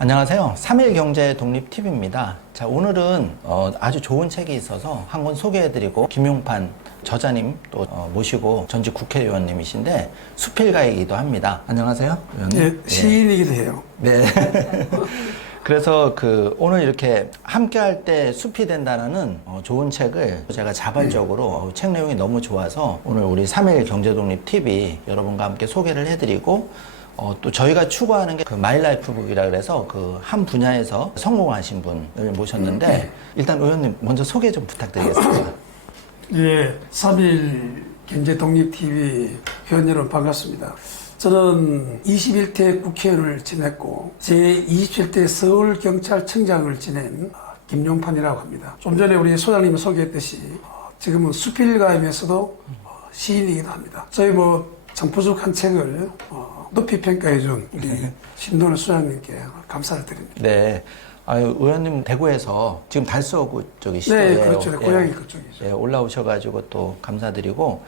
안녕하세요. 3.1경제 독립TV입니다. 자, 오늘은 아주 좋은 책이 있어서 한 권 소개해드리고 김용판 저자님 또 모시고 전직 국회의원님이신데 수필가이기도 합니다. 안녕하세요, 의원님. 네, 시인이기도 해요. 네. 그래서 오늘 이렇게 함께 할 때 숲이 된다는 좋은 책을 제가 자발적으로 책 내용이 너무 좋아서 오늘 우리 3.1 경제독립TV 여러분과 함께 소개를 해드리고 또 저희가 추구하는 게 마이라이프 북이라 그래서 한 분야에서 성공하신 분을 모셨는데 일단 의원님 먼저 소개 좀 부탁드리겠습니다. 예, 3.1 경제독립TV 회원 여러분 반갑습니다. 저는 21대 국회의원을 지냈고 제27대 서울경찰청장을 지낸 김용판이라고 합니다. 좀 전에 우리 소장님이 소개했듯이 지금은 수필가임에서도 시인이기도 합니다. 저희 정부적한 책을 높이 평가해준 우리 신동훈 소장님께 감사를 드립니다. 네. 의원님 대구에서 지금 달서구 쪽이시죠? 네, 그렇죠. 고향이 그쪽이죠. 네, 올라오셔가지고 또 감사드리고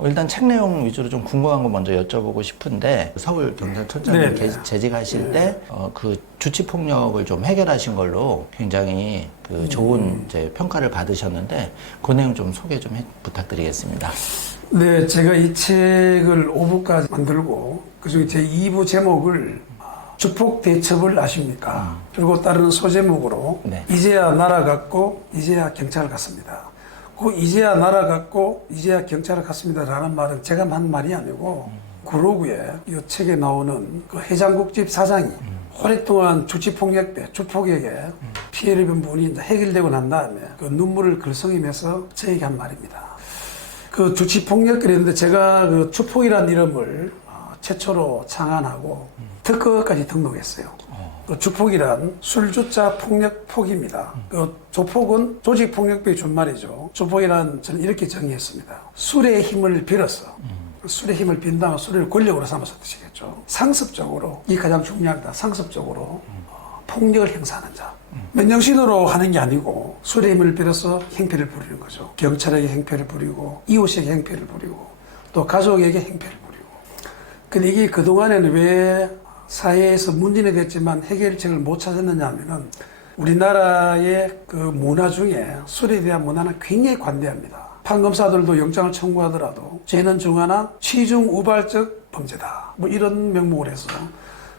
일단 책 내용 위주로 좀 궁금한 거 먼저 여쭤보고 싶은데 서울경찰청장님 재직하실 때 그 주치폭력을 좀 해결하신 걸로 굉장히 좋은 이제 평가를 받으셨는데 그 내용 좀 소개 좀 부탁드리겠습니다. 네, 제가 이 책을 5부까지 만들고 그중에 제 2부 제목을 주폭 대첩을 아십니까? 그리고 따르는 소제목으로 네. 이제야 나라 같고 이제야 경찰 같습니다. 그 이제야 나라 같고 이제야 경찰 같습니다 라는 말은 제가 한 말이 아니고 구로구에 이 책에 나오는 그 해장국집 사장이 오랫동안 주치폭력배, 주폭에게 피해를 입은 부분이 이제 해결되고 난 다음에 그 눈물을 글썽이면서 저에게 한 말입니다. 그 주치폭력 그랬는데 제가 그 주폭이라는 이름을 최초로 창안하고 특허까지 등록했어요. 그 주폭이란 술주자 폭력 폭입니다. 그 조폭은 조직폭력배의 준말이죠. 주폭이란 저는 이렇게 정의했습니다. 술의 힘을 빌어서 술의 힘을 빈다면 술을 권력으로 삼아서 드시겠죠. 상습적으로 이 가장 중요합니다. 상습적으로 폭력을 행사하는 자. 맨정신으로 하는 게 아니고 술의 힘을 빌어서 행패를 부리는 거죠. 경찰에게 행패를 부리고 이웃에게 행패를 부리고 또 가족에게 행패를 부리고. 근데 이게 그동안에는 왜 사회에서 문제는 됐지만 해결책을 못 찾았느냐 하면은 우리나라의 그 문화 중에 술에 대한 문화는 굉장히 관대합니다. 판검사들도 영장을 청구하더라도 죄는 중하나 취중 우발적 범죄다. 이런 명목을 해서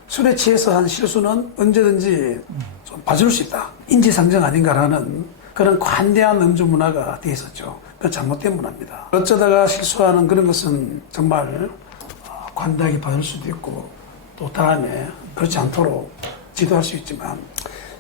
술에 취해서 한 실수는 언제든지 좀 봐줄 수 있다. 인지상정 아닌가라는 그런 관대한 음주 문화가 돼 있었죠. 그건 잘못된 문화입니다. 어쩌다가 실수하는 그런 것은 정말 관대하게 봐줄 수도 있고 또 다음에 그렇지 않도록 지도할 수 있지만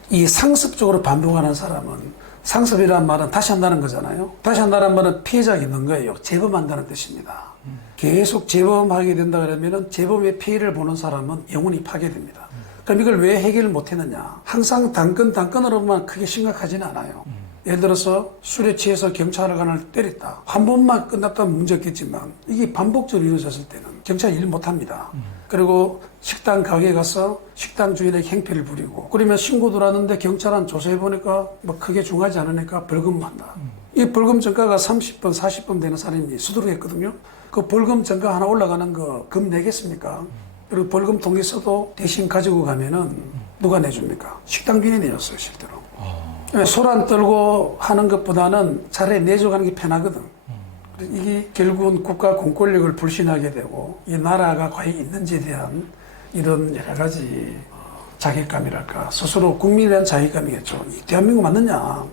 이 상습적으로 반복하는 사람은 상습이라는 말은 다시 한다는 거잖아요. 다시 한다는 말은 피해자가 있는 거예요. 재범한다는 뜻입니다. 계속 재범하게 된다 그러면은 재범의 피해를 보는 사람은 영원히 파괴됩니다. 그럼 이걸 왜 해결을 못 했느냐? 항상 단건으로만 크게 심각하지는 않아요. 예를 들어서 술에 취해서 경찰관을 때렸다. 한 번만 끝났다면 문제 없겠지만 이게 반복적으로 이루어졌을 때는 경찰이 일 못합니다. 그리고 식당 가게에 가서 식당 주인에게 행패를 부리고 그러면 신고 들어왔는데 경찰은 조사해보니까 크게 중하지 않으니까 벌금 한다. 이 벌금 전가가 30번, 40번 되는 사람이 수두룩했거든요. 그 벌금 전가 하나 올라가는 거 금 내겠습니까? 그리고 벌금 통지서도 대신 가지고 가면은 누가 내줍니까? 식당 주인이 내줬어요, 실제로. 소란 떨고 하는 것보다는 차라리 내줘가는 게 편하거든. 이게 결국은 국가 공권력을 불신하게 되고 이 나라가 과연 있는지에 대한 이런 여러 가지 자괴감이랄까 스스로 국민에 대한 자괴감이겠죠. 이 대한민국 맞느냐.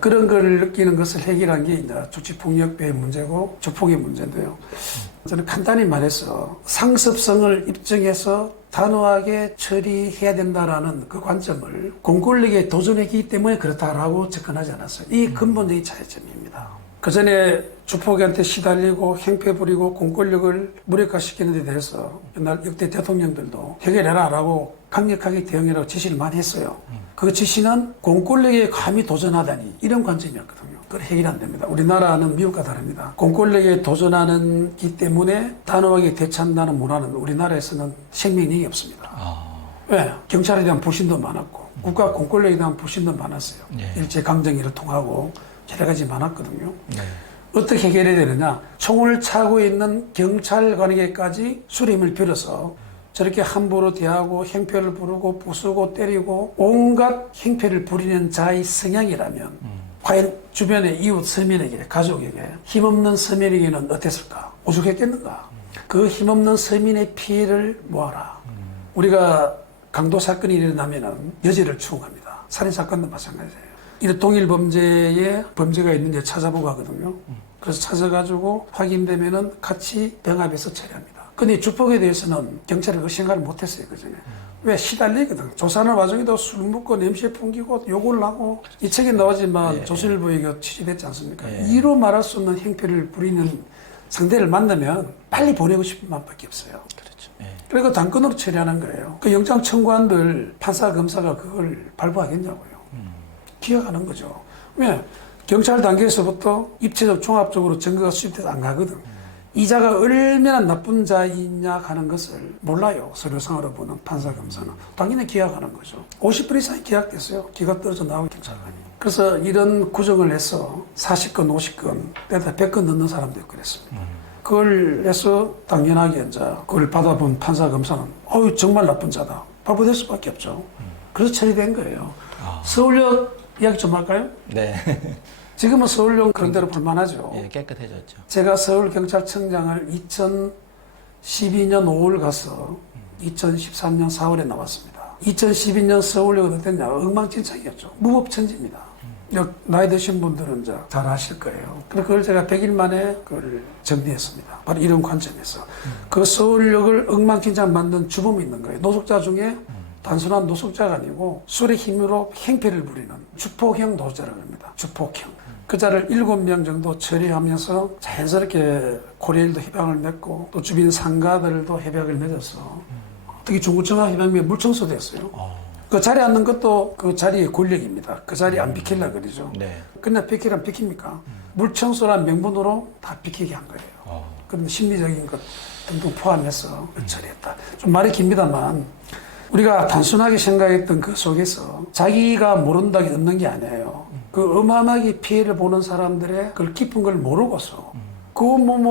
그런 걸 느끼는 것을 해결한 게 이제 주치폭력배의 문제고 주폭의 문제인데요. 저는 간단히 말해서 상습성을 입증해서 단호하게 처리해야 된다라는 그 관점을 공권력에 도전했기 때문에 그렇다라고 접근하지 않았어요. 이 근본적인 차이점입니다. 그 전에 주폭한테 시달리고 행패 부리고 공권력을 무력화시키는 데 대해서 옛날 역대 대통령들도 해결해라라고 강력하게 대응해라고 지시를 많이 했어요. 그 지시는 공권력에 감히 도전하다니 이런 관점이었거든요. 그걸 해결 안 됩니다. 우리나라는 미국과 다릅니다. 공권력에 도전하기 때문에 단호하게 대처한다는 문화는 우리나라에서는 생명력이 없습니다. 왜? 경찰에 대한 불신도 많았고 국가 공권력에 대한 불신도 많았어요. 일제강점기를 통하고 여러 가지 많았거든요. 어떻게 해결해야 되느냐? 총을 차고 있는 경찰관에게까지 술임을 빌어서 저렇게 함부로 대하고 행패를 부르고 부수고 때리고 온갖 행패를 부리는 자의 성향이라면 과연 주변의 이웃 서민에게, 가족에게, 힘없는 서민에게는 어땠을까? 오죽했겠는가? 그 힘없는 서민의 피해를 모아라. 우리가 강도 사건이 일어나면 여지를 추궁합니다. 살인사건도 마찬가지예요. 이런 동일 범죄에 범죄가 있는지 찾아보고 하거든요. 그래서 찾아가지고 확인되면은 같이 병합해서 처리합니다. 근데 주폭에 대해서는 경찰이 그 생각을 못했어요, 그전에. 왜 시달리거든. 조사하는 와중에도 술 먹고 냄새 풍기고 욕을 하고 이 책에 나오지만 조선일보에 이거 취재됐지 않습니까? 이로 말할 수 없는 행패를 부리는 상대를 만나면 빨리 보내고 싶은 마음밖에 없어요. 그렇죠. 그리고 단건으로 처리하는 거예요. 그 영장 청구한들 판사 검사가 그걸 발부하겠냐고요. 기억하는 거죠. 왜? 경찰 단계에서부터 입체적 종합적으로 증거가 수집돼서 안 가거든. 이 자가 얼마나 나쁜 자이냐 하는 것을 몰라요. 서류상으로 보는 판사 검사는. 당연히 기각하는 거죠. 50분 이상이 기각됐어요. 기각 떨어져 나오고 경찰관이. 그래서 이런 구정을 해서 40건, 50건, 때다 100건 넣는 사람도 그랬습니다. 그걸 해서 당연하게 이제 그걸 받아본 판사 검사는 어유 정말 나쁜 자다. 발부될 수밖에 없죠. 그래서 처리된 거예요. 서울역 이야기 좀 할까요? 네. 지금은 서울역 그런 대로 볼만하죠. 예, 깨끗해졌죠. 제가 서울경찰청장을 2012년 5월 가서 2013년 4월에 나왔습니다. 2012년 서울역은 어땠냐? 엉망진창이었죠. 무법천지입니다. 나이 드신 분들은 이제 잘 아실 거예요. 그걸 제가 100일 만에 그걸 정리했습니다. 바로 이런 관점에서. 그 서울역을 엉망진창 만든 주범이 있는 거예요. 노숙자 중에 단순한 노숙자가 아니고 술의 힘으로 행패를 부리는 주폭형 노숙자라고 합니다. 주폭형. 그 자를 7명 정도 처리하면서 자연스럽게 고려일도 협약을 맺고 또 주변 상가들도 협약을 맺어서 특히 중구청하고 협약에 물청소도 했어요. 그 자리에 앉는 것도 그 자리의 권력입니다. 그 자리에 안 비킬라 그러죠. 네. 그냥 비키라면 비킵니까? 물청소란 명분으로 다 비키게 한 거예요. 그런 심리적인 것 등등 포함해서 처리했다. 좀 말이 깁니다만 우리가 단순하게 생각했던 그 속에서 자기가 모른다기 없는 게 아니에요. 그 어마어마하게 피해를 보는 사람들의 그 깊은 걸 모르고서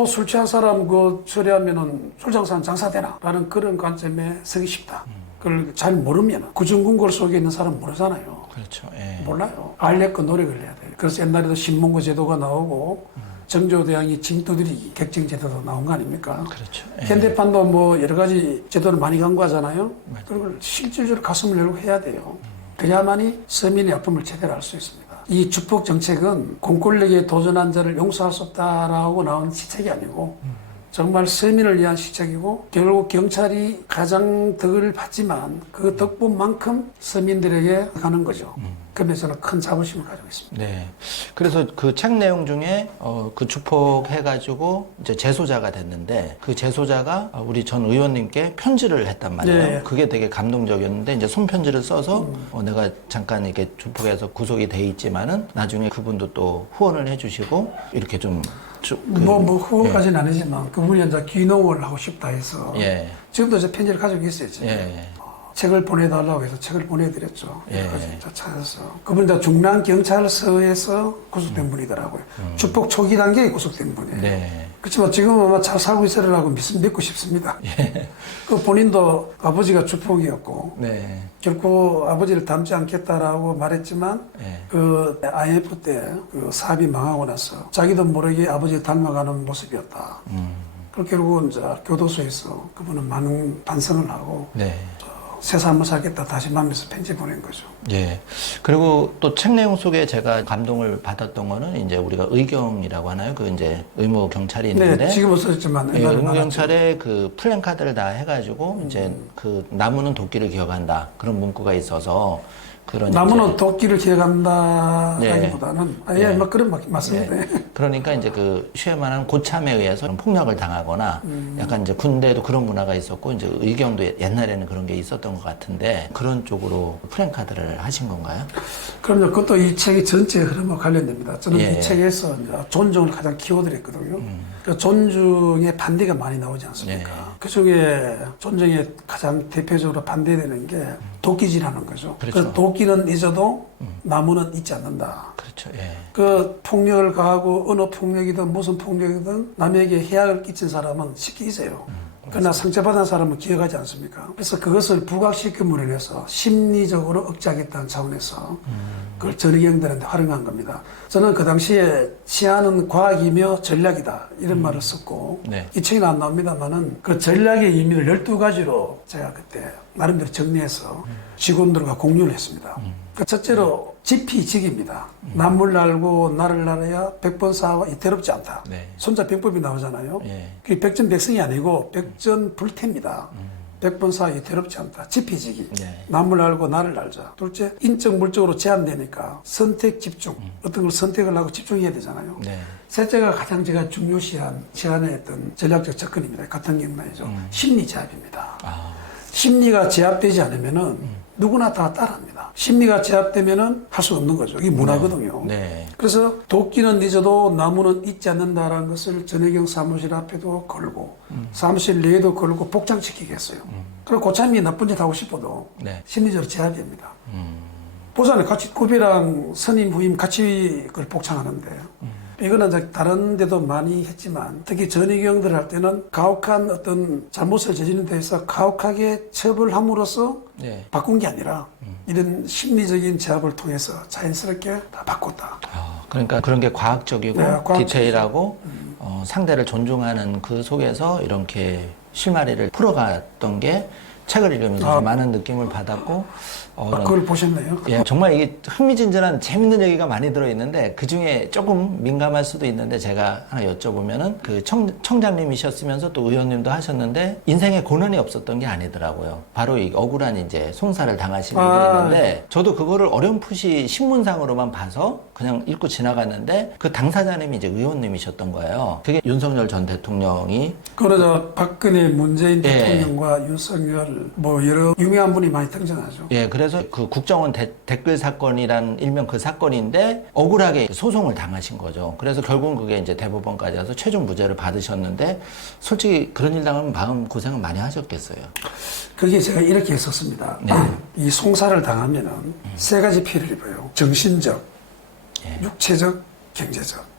술 취한 사람 그 처리하면은 술장사는 장사되나? 라는 그런 관점에 서기 쉽다. 그걸 잘 모르면 구중궁궐 속에 있는 사람은 모르잖아요. 그렇죠. 예. 몰라요. 알려고 노력을 해야 돼요. 그래서 옛날에도 신문고 제도가 나오고 정조대왕이 징두들이 객정제도도 나온 거 아닙니까? 그렇죠. 현대판도 뭐 여러 가지 제도를 많이 강구하잖아요. 그걸 실질적으로 가슴을 열고 해야 돼요. 그래야만이 서민의 아픔을 제대로 알 수 있습니다. 이 주폭 정책은 공권력에 도전한 자를 용서할 수 없다라고 나온 시책이 아니고 정말 서민을 위한 시책이고 결국 경찰이 가장 덕을 받지만 그 덕분만큼 서민들에게 가는 거죠. 그러면서 저는 큰 자부심을 가지고 있습니다. 네. 그래서 그 책 내용 중에 그 주폭 해가지고 이제 재소자가 됐는데 그 재소자가 우리 전 의원님께 편지를 했단 말이에요. 네. 그게 되게 감동적이었는데 이제 손편지를 써서 내가 잠깐 이렇게 주폭에서 구속이 돼 있지만은 나중에 그분도 또 후원을 해주시고 이렇게 좀 후원까지는 아니지만 그분이 이제 귀농을 하고 싶다 해서 예. 지금도 저 편지를 가지고 있어요. 지금. 예. 책을 보내달라고 해서 책을 보내드렸죠. 예. 여기까지 찾아서. 그분 다 중랑경찰서에서 구속된 분이더라고요. 주폭 초기 단계에 구속된 분이에요. 네. 그렇지만 지금은 아마 잘 살고 있으리라고 믿고 싶습니다. 예. 그 본인도 아버지가 주폭이었고 네. 결코 아버지를 닮지 않겠다라고 말했지만 예. 그 IMF 때 그 사업이 망하고 나서 자기도 모르게 아버지를 닮아가는 모습이었다. 그리고 결국은 이제 교도소에서 그분은 많은 반성을 하고 네. 세상 한번 살겠다 다짐하면서 편지 보낸 거죠. 예. 그리고 또 책 내용 속에 제가 감동을 받았던 거는 이제 우리가 의경이라고 하나요? 그 이제 의무 경찰이 있는데. 네, 지금 없어졌지만 예, 옛날에 의무 많았죠. 경찰에 그 플랜카드를 다 해가지고 이제 그 나무는 도끼를 기억한다 그런 문구가 있어서 그런 나무는 이제 도끼를 기억한다라기보다는 예. 뭐 그런 맞습니다. 예. 그러니까 이제 그 쉬에만한 고참에 의해서 폭력을 당하거나 약간 이제 군대에도 그런 문화가 있었고 이제 의경도 옛날에는 그런 게 있었던 것 같은데 그런 쪽으로 플랜카드를 하신 건가요? 그럼요. 그것도 이 책의 전체 흐름과 관련됩니다. 저는 예. 이 책에서 이제 존중을 가장 키워드렸거든요. 그 존중의 반대가 많이 나오지 않습니까? 예. 그 중에 존중에 가장 대표적으로 반대되는 게 도끼질하는 거죠. 그렇죠. 그 도끼는 잊어도 나무는 잊지 않는다. 그렇죠. 예. 그 폭력을 가하고 어느 폭력이든 무슨 폭력이든 남에게 해악을 끼친 사람은 쉽게 잊어요. 그러나 상처받은 사람은 기억하지 않습니까? 그래서 그것을 부각시킴으로 인해서 심리적으로 억제하겠다는 차원에서 그걸 전의경들한테 활용한 겁니다. 저는 그 당시에 치안은 과학이며 전략이다 이런 말을 썼고 네. 이 책에는 안 나옵니다만은 그 전략의 의미를 12가지로 제가 그때 나름대로 정리해서 직원들과 공유를 했습니다. 그 첫째로 지피지기입니다. 남을 날고 나를 날아야 백번사와 이태롭지 않다. 네. 손자병법이 나오잖아요. 예. 그게 백전백승이 아니고 백전불태입니다. 백번사 이태롭지 않다. 지피지기. 네. 남을 알고 나를 알자. 둘째, 인적 물적으로 제한되니까 선택 집중. 어떤 걸 선택을 하고 집중해야 되잖아요. 네. 셋째가 가장 제가 중요시한 제안의 어떤 전략적 접근입니다. 같은 경우만이죠. 심리 제압입니다. 심리가 제압되지 않으면은 누구나 다 따라합니다. 심리가 제압되면은 할 수 없는 거죠. 이게 문화거든요. 네. 그래서 도끼는 잊어도 나무는 잊지 않는다라는 것을 전혜경 사무실 앞에도 걸고 사무실 내에도 걸고 복장시키겠어요. 그리고 고참이 나쁜 짓 하고 싶어도 네. 심리적으로 제압됩니다. 보잖아요. 같이 구비랑 선임 후임 같이 그걸 복창하는데 이거는 이제 다른 데도 많이 했지만 특히 전의경들 할 때는 가혹한 어떤 잘못을 저지른 데에서 가혹하게 처벌함으로써 네. 바꾼 게 아니라 이런 심리적인 제압을 통해서 자연스럽게 다 바꿨다. 그러니까 그런 게 과학적이고 네, 과학적이죠. 디테일하고 상대를 존중하는 그 속에서 이렇게 실마리를 풀어갔던 게 책을 읽으면서 많은 느낌을 받았고 그걸 보셨네요. 예, 정말 이게 흥미진진한 재밌는 얘기가 많이 들어있는데 그 중에 조금 민감할 수도 있는데 제가 하나 여쭤보면은 그 청장님이셨으면서 또 의원님도 하셨는데 인생에 고난이 없었던 게 아니더라고요. 바로 이 억울한 이제 송사를 당하신 분이 있는데 저도 그거를 어렴풋이 신문상으로만 봐서 그냥 읽고 지나갔는데 그 당사자님이 이제 의원님이셨던 거예요. 그게 윤석열 전 대통령이 그러자 박근혜, 문재인 예. 대통령과 윤석열 뭐 여러 유명한 분이 많이 등장하죠. 예, 그래서 그 국정원 댓글 사건이란 일명 그 사건인데 억울하게 소송을 당하신 거죠. 그래서 결국은 그게 이제 대법원까지 와서 최종 무죄를 받으셨는데 솔직히 그런 일 당하면 마음 고생은 많이 하셨겠어요. 그게 제가 이렇게 했었습니다. 네. 이 송사를 당하면은 세 가지 피해를 입어요. 정신적, 예. 육체적, 경제적.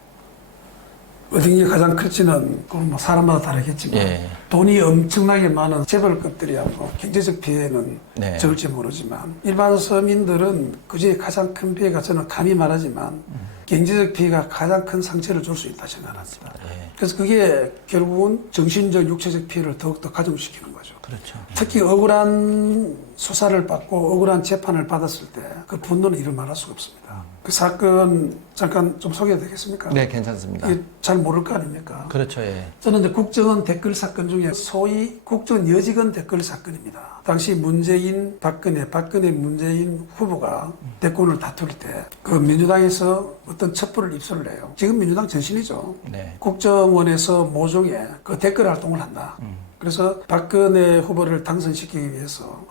어떤 게 가장 클지는 그건 뭐 사람마다 다르겠지만 예. 돈이 엄청나게 많은 재벌급들이야 뭐 경제적 피해는 네. 적을지 모르지만 일반 서민들은 그중에 가장 큰 피해가 저는 감히 말하지만 경제적 피해가 가장 큰 상처를 줄 수 있다 생각합니다. 예. 그래서 그게 결국은 정신적, 육체적 피해를 더욱더 가중시키는 거죠. 그렇죠. 특히 억울한 수사를 받고 억울한 재판을 받았을 때 그 분노는 이루 말할 수가 없습니다. 그 사건 잠깐 좀 소개해 되겠습니까? 네, 괜찮습니다. 이게 잘 모를 거 아닙니까? 그렇죠, 예. 저는 이제 국정원 댓글 사건 중에 소위 국정원 여직원 댓글 사건입니다. 당시 문재인, 박근혜, 문재인 후보가 대권을 다툴 때 그 민주당에서 어떤 첩보를 입수를 해요. 지금 민주당 정신이죠. 네. 국정원에서 모종의 그 댓글 활동을 한다. 그래서 박근혜 후보를 당선시키기 위해서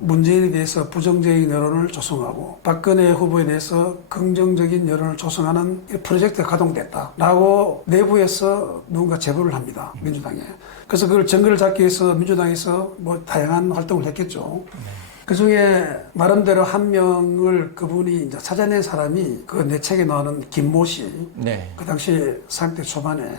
문재인에 대해서 부정적인 여론을 조성하고 박근혜 후보에 대해서 긍정적인 여론을 조성하는 프로젝트가 가동됐다라고 내부에서 누군가 제보를 합니다. 민주당에. 그래서 그걸 증거를 잡기 위해서 민주당에서 뭐 다양한 활동을 했겠죠. 그 중에 나름대로 한 명을 그분이 이제 찾아낸 사람이 그 내 책에 나오는 김모 씨. 네. 그 당시 30대 초반에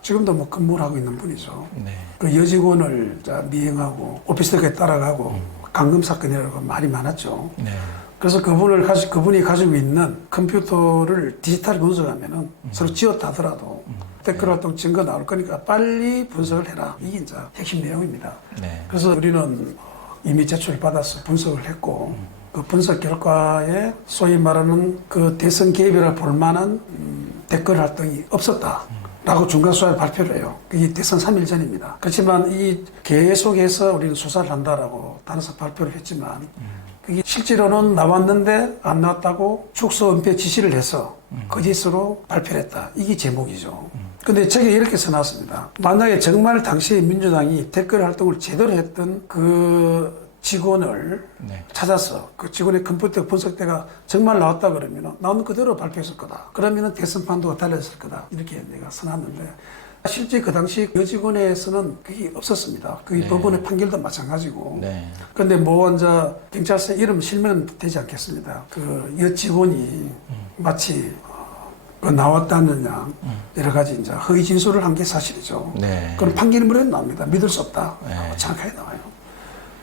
지금도 뭐 근무를 하고 있는 분이죠. 네. 그 여직원을 미행하고 오피스텔에 따라가고 감금 사건이라고 말이 많았죠. 네. 그래서 그분이 가지고 있는 컴퓨터를 디지털 분석하면은 서로 지웠다 하더라도 댓글 활동 증거 나올 거니까 빨리 분석을 해라. 이게 이제 핵심 내용입니다. 네. 그래서 우리는 이미 제출받아서 분석을 했고 그 분석 결과에 소위 말하는 그 대선 개입이라 볼 만한 댓글 활동이 없었다. 라고 중간수사를 발표를 해요. 그게 대선 3일 전입니다. 그렇지만 이 계속해서 우리는 수사를 한다라고 단에서 발표를 했지만 그게 실제로는 나왔는데 안 나왔다고 축소 은폐 지시를 해서 거짓으로 발표를 했다. 이게 제목이죠. 근데 책에 이렇게 써놨습니다. 만약에 정말 당시에 민주당이 댓글 활동을 제대로 했던 그 직원을 네. 찾아서 그 직원의 컴퓨터 분석대가 정말 나왔다 그러면 나오는 그대로 발표했을 거다. 그러면 대선 판도가 달라졌을 거다. 이렇게 내가 써놨는데 실제 그 당시 여직원에서는 그게 없었습니다. 그게 네. 법원의 판결도 마찬가지고. 네. 그런데 뭐 혼자 경찰서 이름 실명은 되지 않겠습니다. 그 여직원이 마치 나왔다느냐 여러 가지 이제 허위 진술을 한 게 사실이죠. 네. 그건 판결문에 나옵니다. 믿을 수 없다. 네. 정확하게 나와요.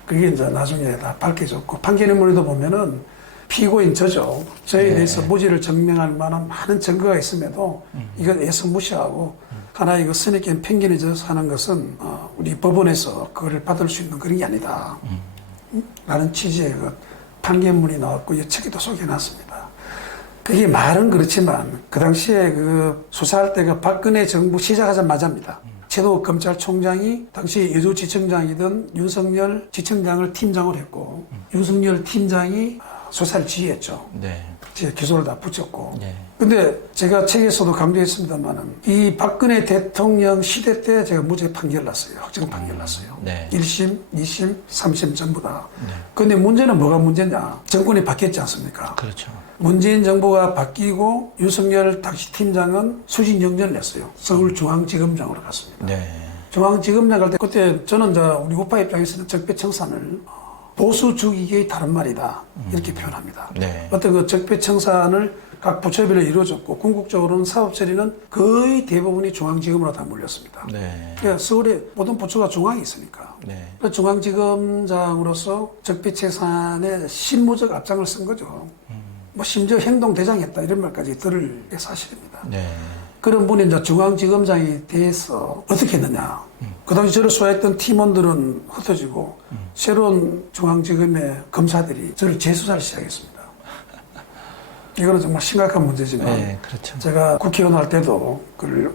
그게 이제 나중에 다 밝혀졌고 판결문에도 보면은 피고인 저죠. 저에 네. 대해서 무죄를 증명할 만한 많은 증거가 있음에도 이걸 애써 무시하고 하나의 그 선입견 편견에 져서 하는 것은 우리 법원에서 그걸 받을 수 있는 그런 게 아니다. 라는 취지의 그 판결문이 나왔고 이 책에도 소개해놨습니다. 그게 말은 그렇지만 그 당시에 그 수사할 때가 박근혜 정부 시작하자마자입니다. 최동욱 검찰총장이 당시 여주지청장이던 윤석열 지청장을 팀장을 했고 윤석열 팀장이 수사를 지휘했죠. 네. 기소를 다 붙였고. 네. 근데 제가 책에서도 강조했습니다만은 이 박근혜 대통령 시대 때 제가 무죄 판결 났어요. 확정 판결 났어요. 네. 1심, 2심, 3심 전부 다. 네. 근데 문제는 뭐가 문제냐? 정권이 바뀌었지 않습니까? 그렇죠. 문재인 정부가 바뀌고 윤석열 당시 팀장은 수신 영전을 냈어요. 서울중앙지검장으로 갔습니다. 네. 중앙지검장 갈 때 그때 저는 우리 우파 입장에서는 적폐청산을 보수 주기의 다른 말이다 이렇게 표현합니다. 네. 어떤 그 적폐청산을 각 부처별로 이루어졌고 궁극적으로는 사업 처리는 거의 대부분이 중앙지검으로 다 몰렸습니다. 네. 그러니까 서울에 모든 부처가 중앙에 있으니까 네. 중앙지검장으로서 적폐청산의 실무적 앞장을 쓴 거죠. 뭐 심지어 행동대장했다 이런 말까지 들을 게 사실입니다. 네. 그런 분이 이제 중앙지검장이 돼서 어떻게 했느냐. 그 당시 저를 수사했던 팀원들은 흩어지고 새로운 중앙지검의 검사들이 저를 재수사를 시작했습니다. 이거는 정말 심각한 문제지만 네, 그렇죠. 제가 국회의원 할 때도 그걸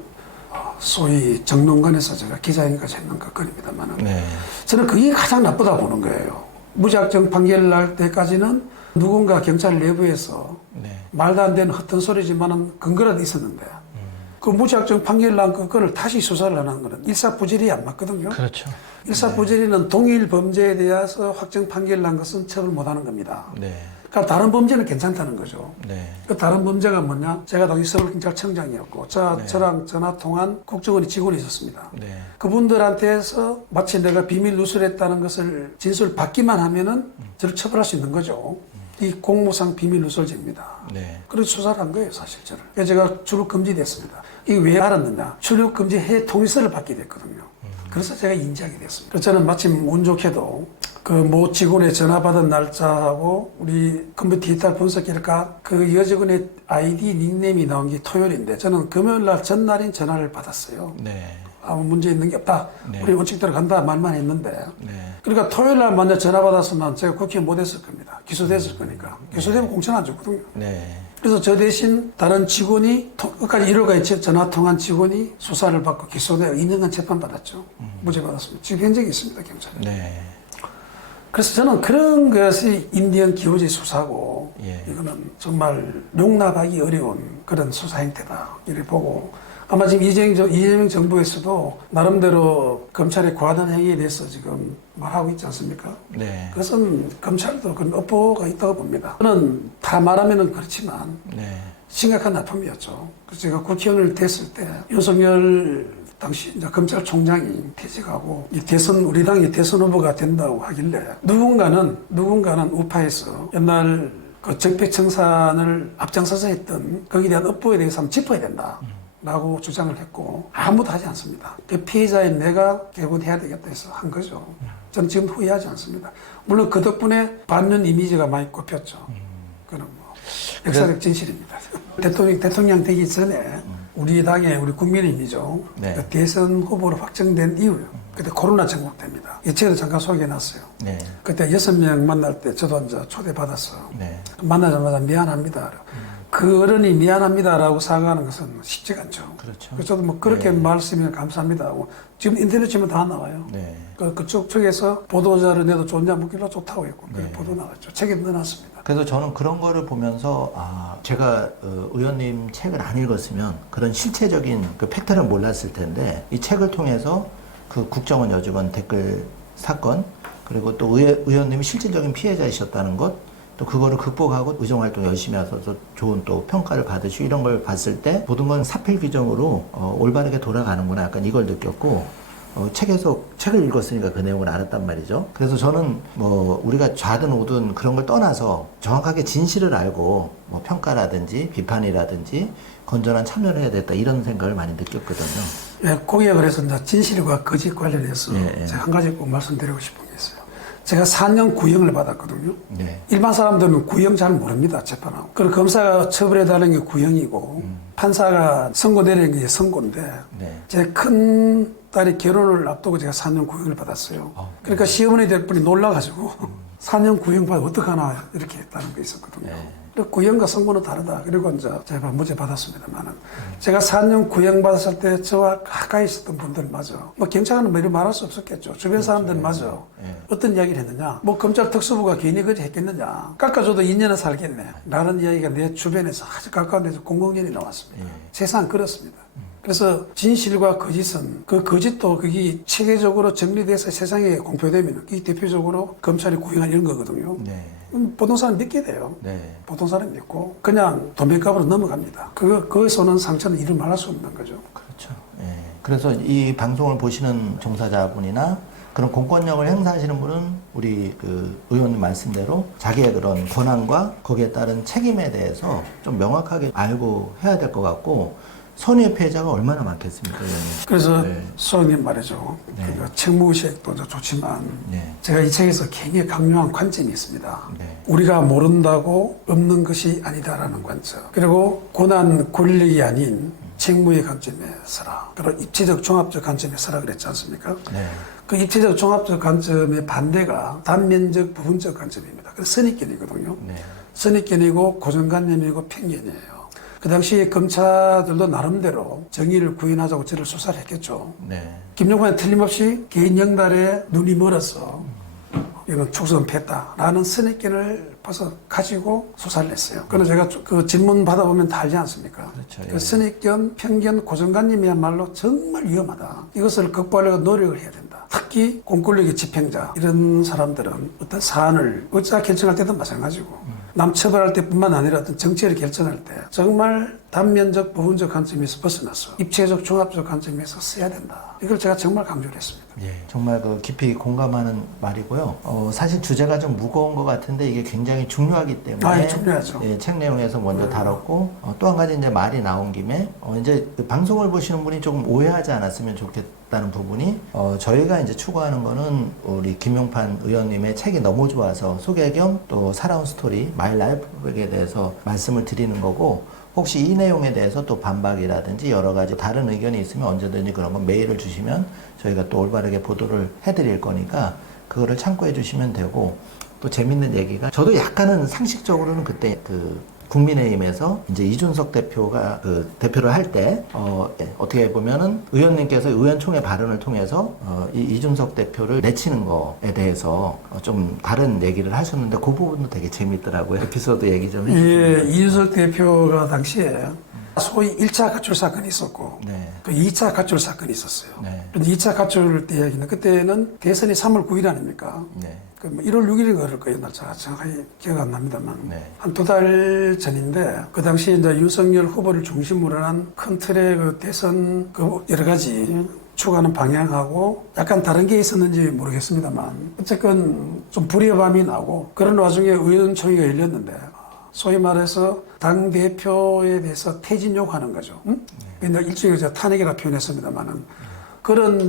소위 정론관에서 제가 기자회견까지 했는 그 건입니다만 네. 저는 그게 가장 나쁘다 보는 거예요. 무작정 판결 날 때까지는 누군가 경찰 내부에서 네. 말도 안 되는 헛된 소리지만은 근거라도 있었는데 그 무작정 판결 난 그거를 다시 수사를 하는 거는 일사부질이 안 맞거든요. 그렇죠. 일사부질이는 동일 범죄에 대해서 확정 판결 난 것은 처벌 못 하는 겁니다. 네. 그러니까 다른 범죄는 괜찮다는 거죠. 네. 그 다른 범죄가 뭐냐? 제가 당시 서울경찰청장이었고 저랑 전화 통한 국정원의 직원이 있었습니다. 네. 그분들한테서 마치 내가 비밀 누설했다는 것을 진술 받기만 하면은 저를 처벌할 수 있는 거죠. 이 공무상 비밀 누설죄입니다. 네. 그래서 수사를 한 거예요, 사실 저를. 그래서 제가 출입 금지됐습니다. 이게 왜 알았느냐? 출입 금지 해 통일서를 받게 됐거든요. 그래서 제가 인지하게 됐습니다. 그래서 저는 마침 운 좋게도 그 모 직원의 전화 받은 날짜하고 우리 컴퓨터 디지털 분석기를까 그 여직원의 아이디 닉네임이 나온 게 토요일인데 저는 금요일 날 전날인 전화를 받았어요. 네. 아무 문제 있는 게 없다. 네. 우리 원칙대로 간다 말만 했는데. 네. 그러니까 토요일 날 만약 전화 받았으면 제가 국회 못 했을 겁니다. 기소됐을 거니까. 기소되면 공천 안 줬거든요. 네. 그래서 저 대신 다른 직원이 끝까지 1월까지 전화 통한 직원이 수사를 받고 기소되어 2년간 재판받았죠. 무죄 받았습니다. 지금 현직에 있습니다, 경찰에. 네. 그래서 저는 그런 것이 인디언 기호지 수사고 예. 이거는 정말 용납하기 어려운 그런 수사 행태다 이렇게 보고 아마 지금 이재명 정부에서도 나름대로 검찰의 과도한 행위에 대해서 지금 말하고 있지 않습니까? 네. 그것은 검찰도 그런 업보가 있다고 봅니다. 저는 다 말하면은 그렇지만 네. 심각한 납품이었죠. 그래서 제가 국회의원을 됐을 때 윤석열 당시 이제 검찰총장이 퇴직하고 이 대선 우리 당이 대선 후보가 된다고 하길래 누군가는 우파에서 옛날 그 적폐청산을 앞장서서 했던 거기에 대한 업보에 대해서 한번 짚어야 된다. 라고 주장을 했고 아무도 하지 않습니다. 그 피해자인 내가 개군해야 되겠다 해서 한 거죠. 저는 지금 후회하지 않습니다. 물론 그 덕분에 반면 이미지가 많이 꼽혔죠. 그는 뭐 역사적 진실입니다. 대통령 되기 전에 우리 당의 우리 국민의힘이죠. 네. 그 대선 후보로 확정된 이후요. 그때 코로나 전국 때입니다. 이 책에도 잠깐 소개해놨어요. 네. 그때 6명 만날 때 저도 이제 초대받았어. 네. 만나자마자 미안합니다. 그 어른이 미안합니다라고 사과하는 것은 쉽지가 않죠. 그렇죠. 그래서 저도 뭐 그렇게 말씀이면 감사합니다 하고 지금 인터넷 치면 다 나와요. 네. 그쪽 측에서 보도자료 내도 좋냐 묻길래 좋다고 했고 네. 보도 나왔죠. 책에 넣어놨습니다. 그래서 저는 그런 거를 보면서 제가 의원님 책을 안 읽었으면 그런 실체적인 그 팩트를 몰랐을 텐데 이 책을 통해서 그 국정원 여직원 댓글 사건 그리고 또 의원님이 실질적인 피해자이셨다는 것 또 그거를 극복하고 의정활동 열심히 하셔서 좋은 또 평가를 받으시고 이런 걸 봤을 때 모든 건 사필 규정으로 올바르게 돌아가는구나 약간 이걸 느꼈고 책에서 책을 읽었으니까 그 내용을 알았단 말이죠. 그래서 저는 뭐 우리가 좌든 우든 그런 걸 떠나서 정확하게 진실을 알고 뭐 평가라든지 비판이라든지 건전한 참여를 해야 됐다 이런 생각을 많이 느꼈거든요. 예, 거기에 그래서 이제 진실과 거짓 관련해서 예, 예. 제가 한 가지 꼭 말씀드리고 싶은 게 있어요. 제가 4년 구형을 받았거든요. 네. 일반 사람들은 구형 잘 모릅니다, 재판하고. 그리고 검사가 처벌해달라는 게 구형이고, 판사가 선고 내리는 게 선고인데, 네. 제 큰 딸이 결혼을 앞두고 제가 4년 구형을 받았어요. 그러니까 시어머니 될 분이 놀라가지고, 4년 구형 받아 어떡하나, 이렇게 했다는 게 있었거든요. 네. 그리고 구형과 선고는 다르다. 그리고 이제 제가 무죄 받았습니다만은, 제가 4년 구형 받았을 때 저와 가까이 있었던 분들 마저, 뭐 경찰은 뭐 이런 말할 수 없었겠죠. 주변 사람들 마저 어떤 이야기를 했느냐. 뭐 검찰 특수부가 괜히 그렇게 했겠느냐. 깎아줘도 2년은 살겠네. 라는 이야기가 내 주변에서 아주 가까운 데서 공공연히 나왔습니다. 세상 그렇습니다. 그래서 진실과 거짓은 그 거짓도 그게 체계적으로 정리돼서 세상에 공표되면 이 대표적으로 검찰이 구형한 이런 거거든요. 네. 보통 사람 믿게 돼요. 네. 보통 사람 믿고 그냥 돈백값으로 넘어갑니다. 거기서 오는 상처는 이루 말할 수 없는 거죠. 그렇죠. 예. 그래서 이 방송을 보시는 종사자분이나 그런 공권력을 행사하시는 분은 우리 그 의원님 말씀대로 자기의 그런 권한과 거기에 따른 책임에 대해서 좀 명확하게 알고 해야 될 것 같고 선의의 피해자가 얼마나 많겠습니까, 의원님? 그래서 네. 수석님 말이죠. 네. 그러니까 책무의식도 좋지만 네. 제가 이 책에서 굉장히 강조한 관점이 있습니다. 네. 우리가 모른다고 없는 것이 아니다라는 관점. 그리고 고난 권력이 아닌 책무의 관점에 서라. 그리고 입체적 종합적 관점에 서라 그랬지 않습니까? 네. 그 입체적 종합적 관점의 반대가 단면적 부분적 관점입니다. 그래서 선입견이거든요. 네. 선입견이고 고정관념이고 편견이에요. 그 당시에 검사들도 나름대로 정의를 구현하자고 저를 수사를 했겠죠. 네. 김용관은 틀림없이 개인 영달에 눈이 멀어서 이건 축선패했다라는 선입견을 벌써 가지고 수사를 했어요. 그래서 제가 그 질문 받아보면 다 알지 않습니까? 그렇죠. 그 예. 선입견, 편견, 고정관념이야말로 정말 위험하다. 이것을 극복하려고 노력을 해야 된다. 특히 공권력의 집행자 이런 사람들은 어떤 사안을 의사 결정할 때도 마찬가지고 남 처벌할 때뿐만 아니라 어떤 정치를 결정할 때 정말 단면적, 부분적 관점에서 벗어나서 입체적, 종합적 관점에서 써야 된다. 이걸 제가 정말 강조를 했습니다. 예, 정말 그 깊이 공감하는 말이고요. 사실 주제가 좀 무거운 것 같은데 이게 굉장히 중요하기 때문에 예, 중요하죠. 예, 책 내용에서 먼저 다뤘고 또 한 가지 이제 말이 나온 김에 이제 그 방송을 보시는 분이 조금 오해하지 않았으면 좋겠다는 부분이 저희가 이제 추구하는 거는 우리 김용판 의원님의 책이 너무 좋아서 소개 겸 또 살아온 스토리 마이 라이프에 대해서 말씀을 드리는 거고 혹시 이 내용에 대해서 또 반박이라든지 여러 가지 다른 의견이 있으면 언제든지 그런 건 메일을 주시면 저희가 또 올바르게 보도를 해드릴 거니까 그거를 참고해 주시면 되고 또 재밌는 얘기가 저도 약간은 상식적으로는 그때 그 국민의힘에서 이제 이준석 대표가 그 대표를 할 때 어떻게 보면은 의원님께서 의원총회 발언을 통해서 이 이준석 대표를 내치는 거에 대해서 좀 다른 얘기를 하셨는데 그 부분도 되게 재밌더라고요. 에피소드 얘기 좀 해주시면. 예, 이준석 대표가 당시에 소위 1차 가출 사건이 있었고 네. 그 2차 가출 사건이 있었어요. 네. 그런데 2차 가출 때 이야기는 그때는 대선이 3월 9일 아닙니까? 네. 그 1월 6일인가 그럴 거예요. 날짜가 정확하게 기억 안 납니다만. 네. 한 2달 전인데, 그 당시에 이제 윤석열 후보를 중심으로 한 큰 틀의 그 대선 그 여러 가지 추구하는 방향하고 약간 다른 게 있었는지 모르겠습니다만, 어쨌건 좀 불의의 밤이 나고, 그런 와중에 의원총회가 열렸는데, 소위 말해서 당대표에 대해서 퇴진 요구하는 거죠. 응? 일종의 제가 탄핵이라 표현했습니다만은, 그런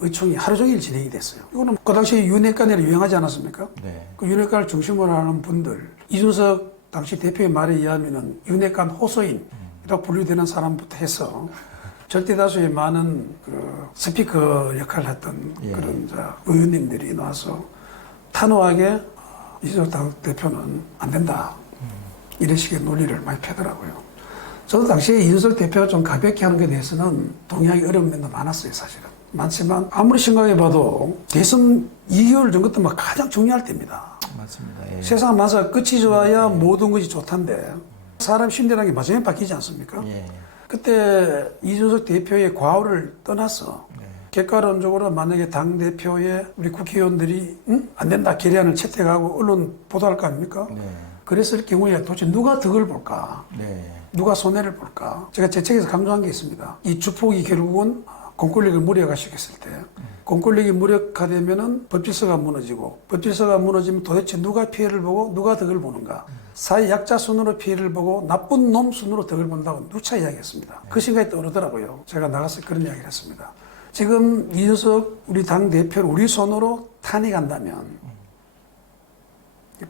의총이 하루 종일 진행이 됐어요. 이거는 그 당시에 윤핵관이라 유행하지 않았습니까? 네. 그 윤핵관을 중심으로 하는 분들, 이준석 당시 대표의 말에 의하면은 윤핵관 호소인이라고 분류되는 사람부터 해서 절대 다수의 많은 그 스피커 역할을 했던 예. 그런 의원님들이 나와서 단호하게 이준석 당 대표는 안 된다. 이런 식의 논리를 많이 펴더라고요. 저도 당시에 이준석 대표가 좀 가볍게 하는 것에 대해서는 동의하기 어려운 면도 많았어요, 사실은. 많지만 아무리 생각해봐도 대선 2개월 정도 때만 가장 중요할 때입니다. 맞습니다. 예. 세상 만사 끝이 좋아야 모든 것이 좋단데 사람 심리라는 게 마지막에 바뀌지 않습니까? 예. 그때 이준석 대표의 과오를 떠나서 객관론적으로 만약에 당대표의 우리 국회의원들이 안 된다 결의안을 채택하고 언론 보도할 거 아닙니까? 네. 그랬을 경우에 도대체 누가 덕을 볼까? 네. 누가 손해를 볼까? 제가 제 책에서 강조한 게 있습니다. 이 주폭이 결국은 공권력을 무력화시켰을 때 공권력이 무력화되면은 법질서가 무너지고 법질서가 무너지면 도대체 누가 피해를 보고 누가 덕을 보는가? 사회 약자 순으로 피해를 보고 나쁜 놈 순으로 덕을 본다고 누차 이야기했습니다. 그 생각이 떠오르더라고요. 제가 나가서 그런 이야기를 했습니다. 지금 이준석 우리 당 대표를 우리 손으로 탄핵한다면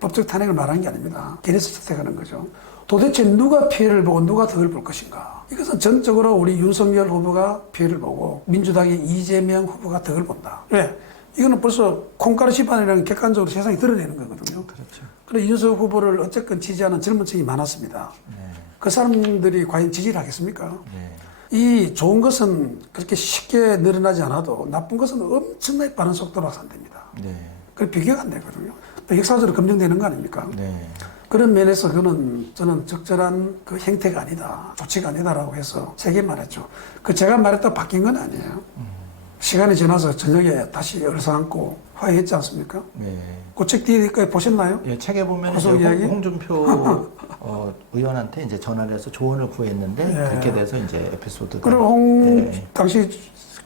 법적 탄핵을 말하는 게 아닙니다. 개인에서 선택하는 거죠. 도대체 누가 피해를 보고 누가 덕을 볼 것인가? 이것은 전적으로 우리 윤석열 후보가 피해를 보고 민주당의 이재명 후보가 덕을 본다. 왜? 이거는 벌써 콩가루 집안이라는 객관적으로 세상이 드러내는 거거든요. 그렇죠. 그래서 이준석 후보를 어쨌건 지지하는 젊은 층이 많았습니다. 네. 그 사람들이 과연 지지를 하겠습니까? 네. 이 좋은 것은 그렇게 쉽게 늘어나지 않아도 나쁜 것은 엄청나게 빠른 속도로 확산됩니다. 네. 그 비교가 안 되거든요. 또 역사적으로 검증되는 거 아닙니까? 네. 그런 면에서 그는 저는 적절한 그 형태가 아니다, 조치가 아니다라고 해서 세게 말했죠. 그 제가 말했다고 바뀐 건 아니에요. 시간이 지나서 저녁에 다시 얼싸안고 화해했지 않습니까? 네. 그 책 뒤에까지 보셨나요? 예, 책에 보면 고소 이제 이야기? 홍준표 의원한테 이제 전화를 해서 조언을 구했는데 예. 그렇게 돼서 이제 에피소드가. 그리고 예. 당시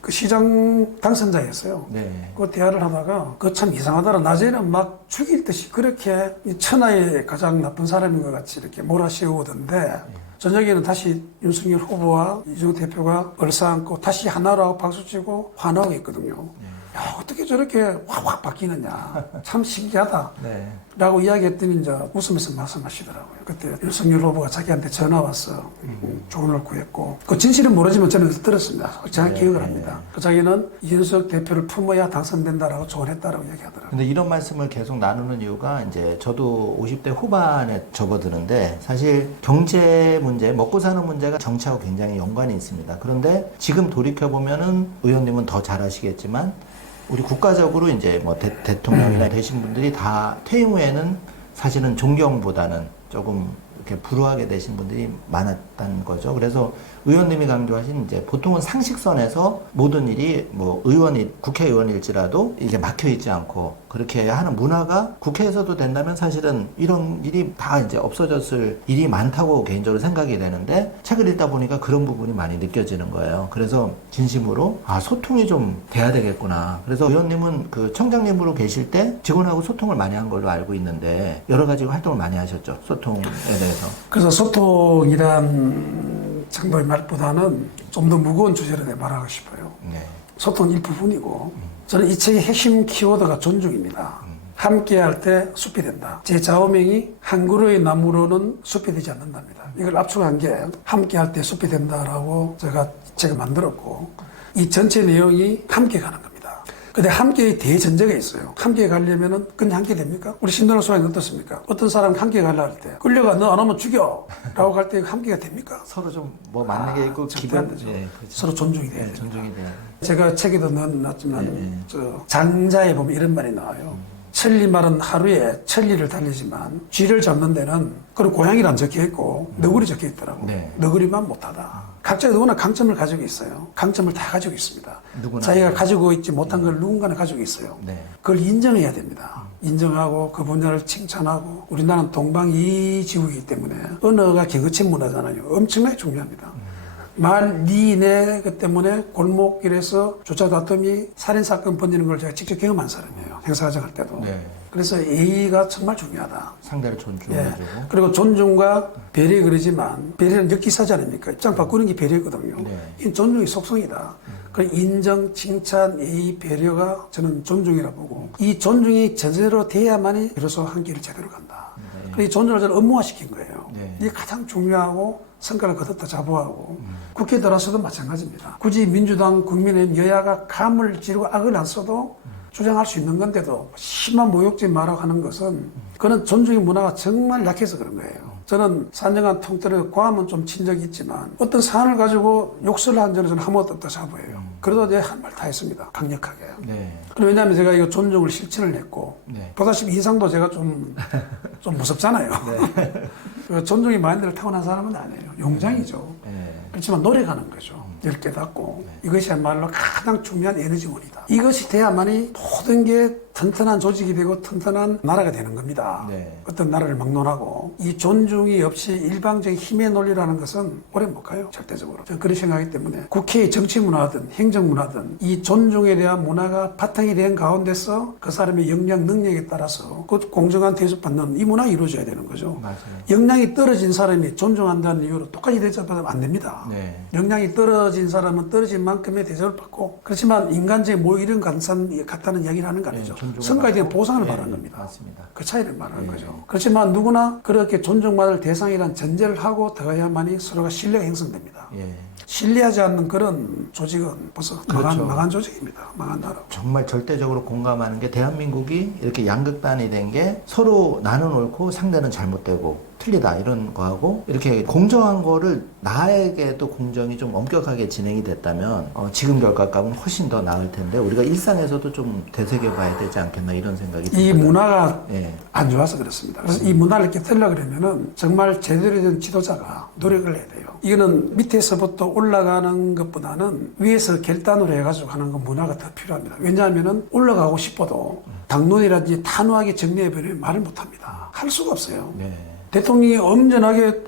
그 시장 당선자였어요. 네. 그 대화를 하다가 그거 참 이상하더라. 낮에는 막 죽일 듯이 그렇게 이 천하의 가장 나쁜 사람인 것 같이 이렇게 몰아세우던데 저녁에는 다시 윤석열 후보와 이준석 대표가 얼싸안고 다시 하나로 하고 박수치고 환호하고 있거든요. 야, 어떻게 저렇게 확 바뀌느냐. 참 신기하다. 네. 라고 이야기했더니 이제 웃으면서 말씀하시더라고요. 그때 윤석열 후보가 자기한테 전화 왔어. 조언을 구했고. 그 진실은 모르지만 저는 들었습니다. 제가 기억을 합니다. 그 자기는 이준석 대표를 품어야 당선된다라고 조언했다라고 얘기하더라고요. 근데 이런 말씀을 계속 나누는 이유가 이제 저도 50대 후반에 접어드는데 사실 경제 문제, 먹고 사는 문제가 정치하고 굉장히 연관이 있습니다. 그런데 지금 돌이켜보면은 의원님은 더 잘 아시겠지만 우리 국가적으로 이제 뭐 대통령이나 되신 분들이 다 퇴임 후에는 사실은 존경보다는 조금 이렇게 불우하게 되신 분들이 많았다는 거죠. 그래서 의원님이 강조하신 이제 보통은 상식선에서 모든 일이 뭐 국회의원일지라도 이게 막혀 있지 않고 그렇게 하는 문화가 국회에서도 된다면 사실은 이런 일이 다 이제 없어졌을 일이 많다고 개인적으로 생각이 되는데 책을 읽다 보니까 그런 부분이 많이 느껴지는 거예요. 그래서 진심으로 소통이 좀 돼야 되겠구나. 그래서 의원님은 그 청장님으로 계실 때 직원하고 소통을 많이 한 걸로 알고 있는데 여러 가지 활동을 많이 하셨죠. 소통에 대해서. 그래서 소통이란 정도의 말보다는 좀 더 무거운 주제로 내가 말하고 싶어요. 네. 소통은 일부분이고 저는 이 책의 핵심 키워드가 존중입니다. 함께 할 때 숲이 된다. 제 좌우명이 한 그루의 나무로는 숲이 되지 않는답니다. 이걸 압축한 게 함께 할 때 숲이 된다라고 제가 책을 만들었고 이 전체 내용이 함께 가는 겁니다. 근데 함께의 대전제가 있어요. 함께 가려면은 그냥 함께 됩니까? 우리 신도나 소장님 어떻습니까? 어떤 사람 함께 가려 할 때 끌려가 너 안 오면 죽여 라고 갈 때 함께가 됩니까? 서로 좀 뭐 맞는 게 있고 절대 안 되죠. 예, 그렇죠. 서로 존중이 돼야 돼요. 존중이 돼요. 제가 책에도 넣었지만 저 장자에 보면 이런 말이 나와요. 천리 말은 하루에 천리를 달리지만 쥐를 잡는 데는 그리고 고양이란 적혀 있고 너구리 적혀 있더라고. 네. 너구리만 못하다. 각자 누구나 강점을 가지고 있어요. 강점을 다 가지고 있습니다. 누구나. 자기가 가지고 있지 못한 걸 누군가는 가지고 있어요. 네. 그걸 인정해야 됩니다. 인정하고 그 분야를 칭찬하고 우리나라는 동방이지구이기 때문에 언어가 개그책 문화잖아요. 엄청나게 중요합니다. 말, 니, 네, 그 때문에 골목길에서 주차 다툼이 살인사건 번지는 걸 제가 직접 경험한 사람이에요. 행사장 할 때도. 네. 그래서 예의가 정말 중요하다. 상대를 존중해주고. 그리고 존중과 배려 그러지만 배려는 역기사지 않습니까? 입장 바꾸는 게 배려거든요. 네. 이 존중의 속성이다. 그 인정, 칭찬, 예의, 배려가 저는 존중이라 보고 이 존중이 제대로 돼야만이 비로소 한 길을 제대로 간다. 그래서 이 존중을 저는 업무화시킨 거예요. 네. 이게 가장 중요하고 성과를 거뒀다 자부하고 국회에 들어와서도 마찬가지입니다. 굳이 민주당, 국민의힘, 여야가 감을 지르고 악을 안 써도 주장할 수 있는 건데도 심한 모욕죄 말하고 하는 것은 그런 존중의 문화가 정말 약해서 그런 거예요. 저는 4년간 통틀어 고함은 좀 친 적이 있지만 어떤 사안을 가지고 욕설을 한 적은 저는 한 번도 없다 자부해요. 그래도 제 한 말 다 했습니다. 강력하게. 네. 왜냐하면 제가 이거 존중을 실천을 했고 네. 보다시피 인상도 제가 좀 무섭잖아요. 그 존중이 마인드를 타고난 사람은 아니에요. 용장이죠. 네. 그렇지만 노력하는 거죠. 열 깨닫고 이것이야말로 가장 중요한 에너지원이다. 이것이 돼야만이 모든 게 튼튼한 조직이 되고 튼튼한 나라가 되는 겁니다. 네. 어떤 나라를 막론하고 이 존중이 없이 일방적인 힘의 논리라는 것은 오래 못 가요. 절대적으로. 저는 그런 생각이기 때문에 국회의 정치 문화든 행정 문화든 이 존중에 대한 문화가 바탕이 된 가운데서 그 사람의 역량 능력에 따라서 그 공정한 대접받는 이 문화가 이루어져야 되는 거죠. 맞아요. 역량이 떨어진 사람이 존중한다는 이유로 똑같이 대접받으면 안 됩니다. 네. 역량이 떨어진 사람은 떨어진 만큼의 대접을 받고 그렇지만 인간적인 뭐 이런 같다는 이야기를 하는 거 아니죠. 성과에 대한 보상을 말하는 겁니다. 맞습니다. 그 차이를 말하는 거죠. 그렇지만 누구나 그렇게 존중받을 대상이란 전제를 하고 들어가야만이 서로가 신뢰가 형성됩니다. 예. 신뢰하지 않는 그런 조직은 벌써 그렇죠. 망한 조직입니다. 망한 나라. 정말 절대적으로 공감하는 게 대한민국이 이렇게 양극단이 된 게 서로 나는 옳고 상대는 잘못되고 틀리다 이런 거하고 이렇게 공정한 거를 나에게도 공정이 좀 엄격하게 진행이 됐다면 지금 결과값은 훨씬 더 나을 텐데 우리가 일상에서도 좀 되새겨봐야 되지 않겠나 이런 생각이 듭니다. 이 문화가 예. 안 좋아서 그렇습니다. 그래서 이 문화를 깨뜨리려고 그러면은 정말 제대로 된 지도자가 노력을 해야 돼요. 이거는 밑에서부터 올라가는 것보다는 위에서 결단으로 해가지고 하는 건 문화가 더 필요합니다. 왜냐하면은 올라가고 싶어도 당론이라든지 단호하게 정리해버리면 말을 못합니다. 할 수가 없어요. 네. 대통령이 엄연하게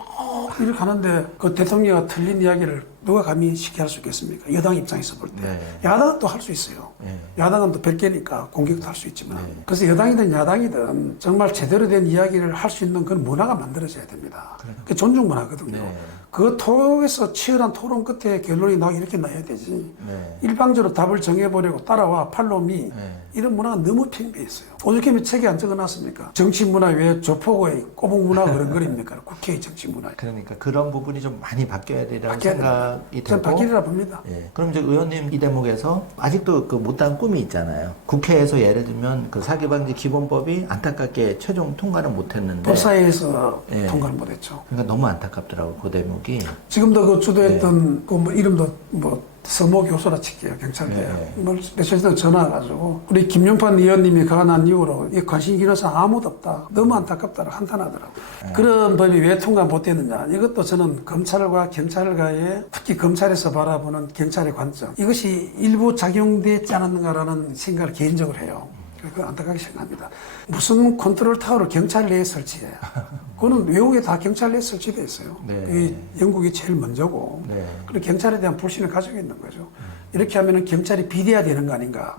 이렇게 하는데 그 대통령이 틀린 이야기를 누가 감히 쉽게 할 수 있겠습니까? 여당 입장에서 볼 때. 네. 야당은 또 할 수 있어요. 네. 야당은 또 별개니까 공격도 할 수 있지만. 네. 그래서 여당이든 야당이든 정말 제대로 된 이야기를 할 수 있는 그런 문화가 만들어져야 됩니다. 그 존중 문화거든요. 네. 그 통해서 치열한 토론 끝에 결론이 나오고 이렇게 나야 되지. 네. 일방적으로 답을 정해버리고 따라와 팔로미 네. 이런 문화가 너무 팽배했어요. 오죽하면 책에 안 적어놨습니까? 정치 문화 왜 조폭의 꼬북 문화가 그런 거입니까? 국회의 정치 문화. 그러니까 그런 부분이 좀 많이 바뀌어야 되라고 바뀌어야 생각이 전 되고 바뀌리라 봅니다. 예. 그럼 이제 의원님 이 대목에서 아직도 그 못다한 꿈이 있잖아요. 국회에서 예를 들면 그 사기방지 기본법이 안타깝게 최종 통과를 못했는데 법사위에서 예. 통과를 못했죠. 그러니까 너무 안타깝더라고 그 대목이. 지금도 그 주도했던 그 뭐 이름도 뭐 서모 교수라 칠게요. 경찰대. 네. 뭐 며칠 전에 전화 와가지고 우리 김용판 의원님이 가가 난 이후로 이 관심 기는 사람 아무도 없다. 너무 안타깝다고 한탄하더라고. 그런 법이 왜 통과 못됐느냐. 이것도 저는 검찰과 경찰과의 특히 검찰에서 바라보는 경찰의 관점. 이것이 일부 작용되지 않았는가라는 생각을 개인적으로 해요. 그 안타깝게 생각합니다. 무슨 컨트롤 타워를 경찰 내에 설치해. 그거는 외국에 다 경찰 내에 설치되어 있어요. 네. 이 영국이 제일 먼저고. 네. 그리고 경찰에 대한 불신을 가지고 있는 거죠. 이렇게 하면 경찰이 비대화되는 거 아닌가.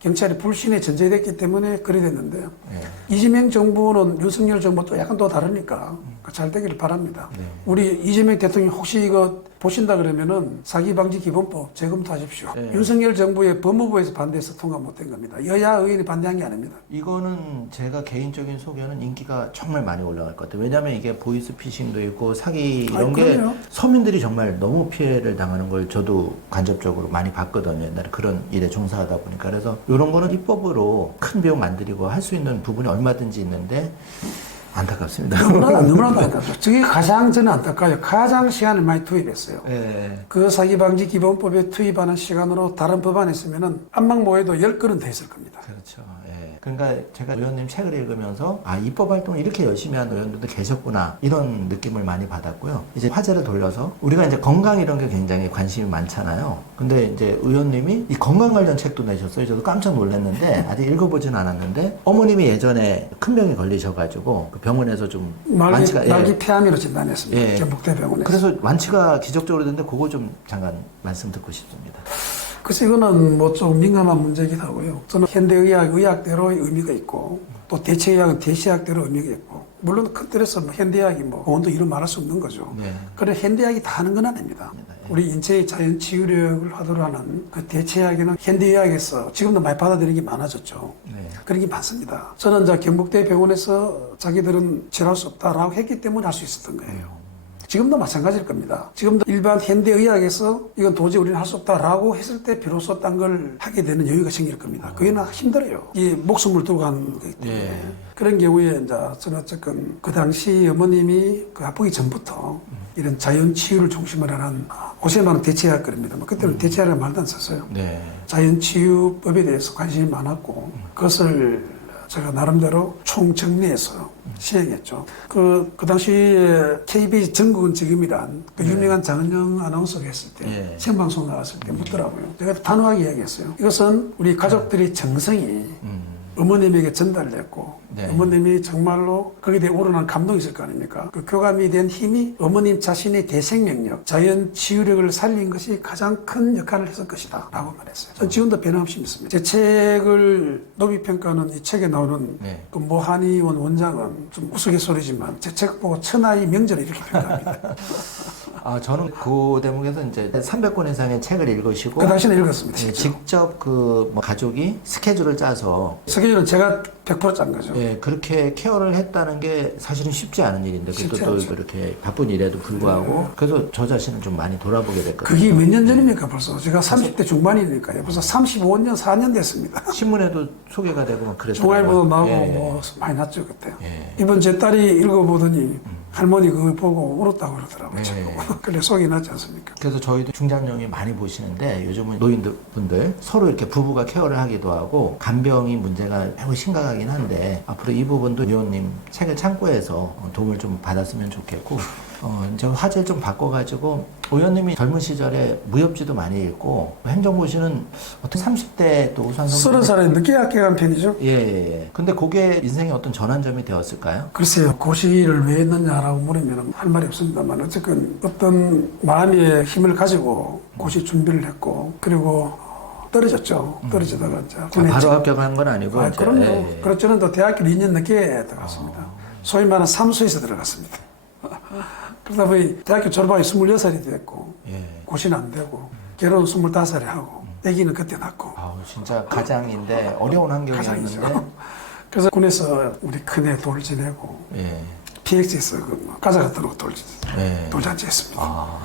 경찰이 불신에 전제됐기 때문에 그래 됐는데 네. 이재명 정부는 윤석열 정부도 약간 또 다르니까 잘 되기를 바랍니다. 네. 우리 이재명 대통령 혹시 이거 보신다 그러면은 사기방지 기본법 재검토하십시오. 네. 윤석열 정부의 법무부에서 반대해서 통과 못된 겁니다. 여야 의원이 반대한 게 아닙니다. 이거는 제가 개인적인 소견은 인기가 정말 많이 올라갈 것 같아요. 왜냐하면 이게 보이스피싱도 있고 사기 이런 게 그럼요. 서민들이 정말 너무 피해를 당하는 걸 저도 간접적으로 많이 봤거든요. 옛날에 그런 일에 종사하다 보니까. 그래서 이런 거는 입법으로 큰 비용 안 들이고 할 수 있는 부분이 얼마든지 있는데 안타깝습니다. 너무나도 안타깝죠. 저게 가장 저는 안타까워요. 가장 시간을 많이 투입했어요. 예. 그 사기방지 기본법에 투입하는 시간으로 다른 법안에 있으면은 안방모에도 10건은 더 있을 겁니다. 그렇죠. 예. 그러니까 제가 의원님 책을 읽으면서 아 입법 활동을 이렇게 열심히 하는 의원들도 계셨구나 이런 느낌을 많이 받았고요. 이제 화제를 돌려서 우리가 이제 건강 이런 게 굉장히 관심이 많잖아요. 근데 이제 의원님이 이 건강 관련 책도 내셨어요. 저도 깜짝 놀랐는데 아직 읽어보진 않았는데 어머님이 예전에 큰 병에 걸리셔가지고 그 병원에서 좀 완치가 말기 폐암으로 진단했습니다. 예. 경북대병원에서. 그래서 완치가 기적적으로 됐는데 그거 좀 잠깐 말씀 듣고 싶습니다. 그래서 이거는 뭐 좀 민감한 문제이기도 하고요. 저는 현대의학, 의학대로의 의미가 있고 또 대체의학은 대시학대로 의미가 있고 물론 큰 틀에서 뭐 현대의학이 뭐 원도 이루 말할 수 없는 거죠. 네. 그래 현대의학이 다 하는 건 아닙니다. 우리 인체의 자연 치유력을 하도록 하는 그 대체의학에는 현대의학에서 지금도 많이 받아들이는 게 많아졌죠. 네. 그런 게 많습니다. 저는 이제 경북대 병원에서 자기들은 치료할 수 없다라고 했기 때문에 할 수 있었던 거예요. 지금도 마찬가지일 겁니다. 지금도 일반 현대의학에서 이건 도저히 우리는 할 수 없다라고 했을 때 비로소 딴 걸 하게 되는 여유가 생길 겁니다. 그게는 힘들어요. 이 목숨을 두고 하는 거기 때문에. 예. 그런 경우에 이제 저는 어쨌든 그 당시 어머님이 그 아프기 전부터 이런 자연 치유를 중심으로 하는 오세마는 대체의학 그럽니다. 뭐 그때는 대체의학이라는 말도 안 썼어요. 네. 자연 치유법에 대해서 관심이 많았고 그것을 제가 나름대로 총정리해서 시행했죠. 그 당시에 KBS 전국은 지금이란 그 유명한 장은영 아나운서가 했을 때 네. 생방송 나왔을 때 묻더라고요. 제가 단호하게 이야기했어요. 이것은 우리 가족들의 정성이 어머님에게 전달됐고 네. 어머님이 정말로 거기에 대해 우러난 감동이 있을 거 아닙니까? 그 교감이 된 힘이 어머님 자신의 대생명력, 자연 치유력을 살린 것이 가장 큰 역할을 했을 것이다 라고 말했어요. 전 지금도 변함없이 믿습니다. 제 책을 노비평가는 이 책에 나오는 네. 그 모한의원 원장은 좀 우스갯소리지만 제 책 보고 천하의 명절을 이렇게 평가합니다. 아, 저는 그 대목에서 이제 300권 이상의 책을 읽으시고 그 당시는 읽었습니다. 예, 직접. 직접 뭐 가족이 스케줄을 짜서 스케줄은 제가 100%짠 거죠. 예, 그렇게 케어를 했다는 게 사실은 쉽지 않은 일인데 쉽지 그것도 않죠. 그렇게 바쁜 일에도 불구하고 그래서 저 자신을 좀 많이 돌아보게 됐거든요. 그게 몇 년 전입니까 벌써? 제가 30대 중반이니까요. 벌써 35년, 4년 됐습니다. 신문에도 소개가 되고 막 그랬어요. 중앙일보도 나오고 예. 뭐 많이 났죠 그때. 예. 이번 제 딸이 읽어보더니 할머니 그거 보고 울었다고 그러더라고요. 예. 지금. 그래 속이 났지 않습니까? 그래서 저희도 중장년이 많이 보시는데 요즘은 노인분들 서로 이렇게 부부가 케어를 하기도 하고 간병이 문제가 매우 심각하긴 한데 앞으로 이 부분도 위원님 책을 참고해서 도움을 좀 받았으면 좋겠고 이제 화제를 좀 바꿔가지고 의원님이 젊은 시절에 무협지도 많이 읽고 행정고시는 어떤 30대 또 우선 30살에 늦게 학교 간 편이죠. 예. 근데 그게 인생의 어떤 전환점이 되었을까요? 글쎄요. 고시를 왜 했느냐라고 물으면 할 말이 없습니다만 어쨌든 어떤 마음의 힘을 가지고 고시 준비를 했고 그리고 떨어졌죠. 떨어지다가 이제 군에 바로 합격한 건 아니고 아, 이제, 그럼요. 예. 그렇죠. 저는 또 대학교 2년 늦게 들어갔습니다. 소위 말하는 삼수에서 들어갔습니다. 그러다 보니 대학교 졸업하기 26살이 됐고 예. 고시는 안 되고 결혼은 25살에 하고 아기는 그때 낳고 아우, 진짜 가장인데 어려운 환경이었는데 가장이죠. 그래서 군에서 우리 큰애 돌 지내고 예. PX에서 가자 같은 거 예. 돌잔치 했습니다. 아.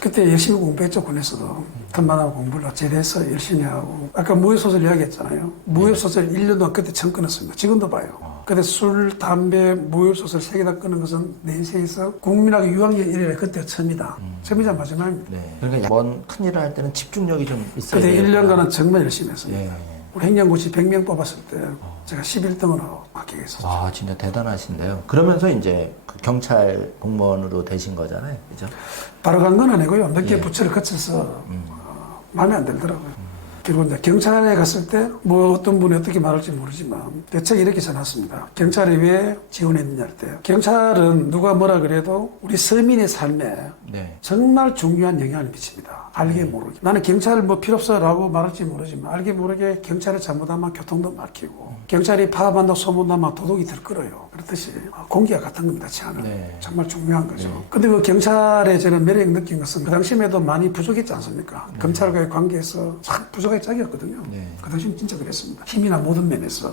그때 열심히 공부했죠, 군에서도. 틈만하고 공부를 제대해서 열심히 하고. 아까 무협소설 이야기했잖아요. 무협소설 1년 동안 그때 처음 끊었습니다. 지금도 봐요. 근데 술, 담배, 무협소설 3개 다 끊은 것은 내 인생에서 국민학교 6학년 이래 그때 처음이다. 처음이자 마지막입니다. 네. 그러니까 먼 큰일을 할 때는 집중력이 좀 있어야 그때 돼요. 1년간은 정말 열심히 했습니다. 예. 우리 행정고시 100명 뽑았을 때 제가 11등으로 합격했었죠. 아, 진짜 대단하신데요. 그러면서 이제 그 경찰 공무원으로 되신 거잖아요. 그죠? 바로 간 건 아니고요. 몇 개 부처를 거쳐서 마음에 안 들더라고요. 그리고 이제 경찰에 갔을 때 뭐 어떤 분이 어떻게 말할지 모르지만 대책 이렇게 전했습니다. 경찰이 왜 지원했느냐 할 때 경찰은 누가 뭐라 그래도 우리 서민의 삶에 네. 정말 중요한 영향을 미칩니다. 알게 모르게. 나는 경찰 뭐 필요 없어라고 말할지 모르지만 알게 모르게 경찰을 잘못하면 교통도 막히고 경찰이 파업한다고 소문나면 도둑이 들끓어요. 그렇듯이 공기와 같은 겁니다. 치안은. 네. 정말 중요한 거죠. 네. 근데 그 경찰에 저는 매력 느낀 것은 그 당시에도 많이 부족했지 않습니까? 검찰과의 관계에서 참 부족할 짝이었거든요. 네. 그 당시는 진짜 그랬습니다. 힘이나 모든 면에서.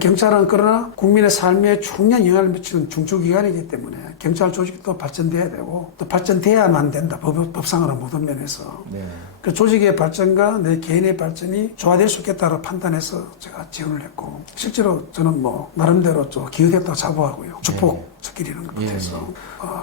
경찰은 그러나 국민의 삶에 중요한 영향을 미치는 중추기관이기 때문에 경찰 조직도 발전돼야 되고 또 발전돼야만 된다. 법상으로 모든 면에서. 네. 그 조직의 발전과 내 개인의 발전이 조화될 수 있겠다고 판단해서 제가 지원을 했고 실제로 저는 뭐 나름대로 좀 기여됐다고 자부하고요. 주폭 저끼리는 것에서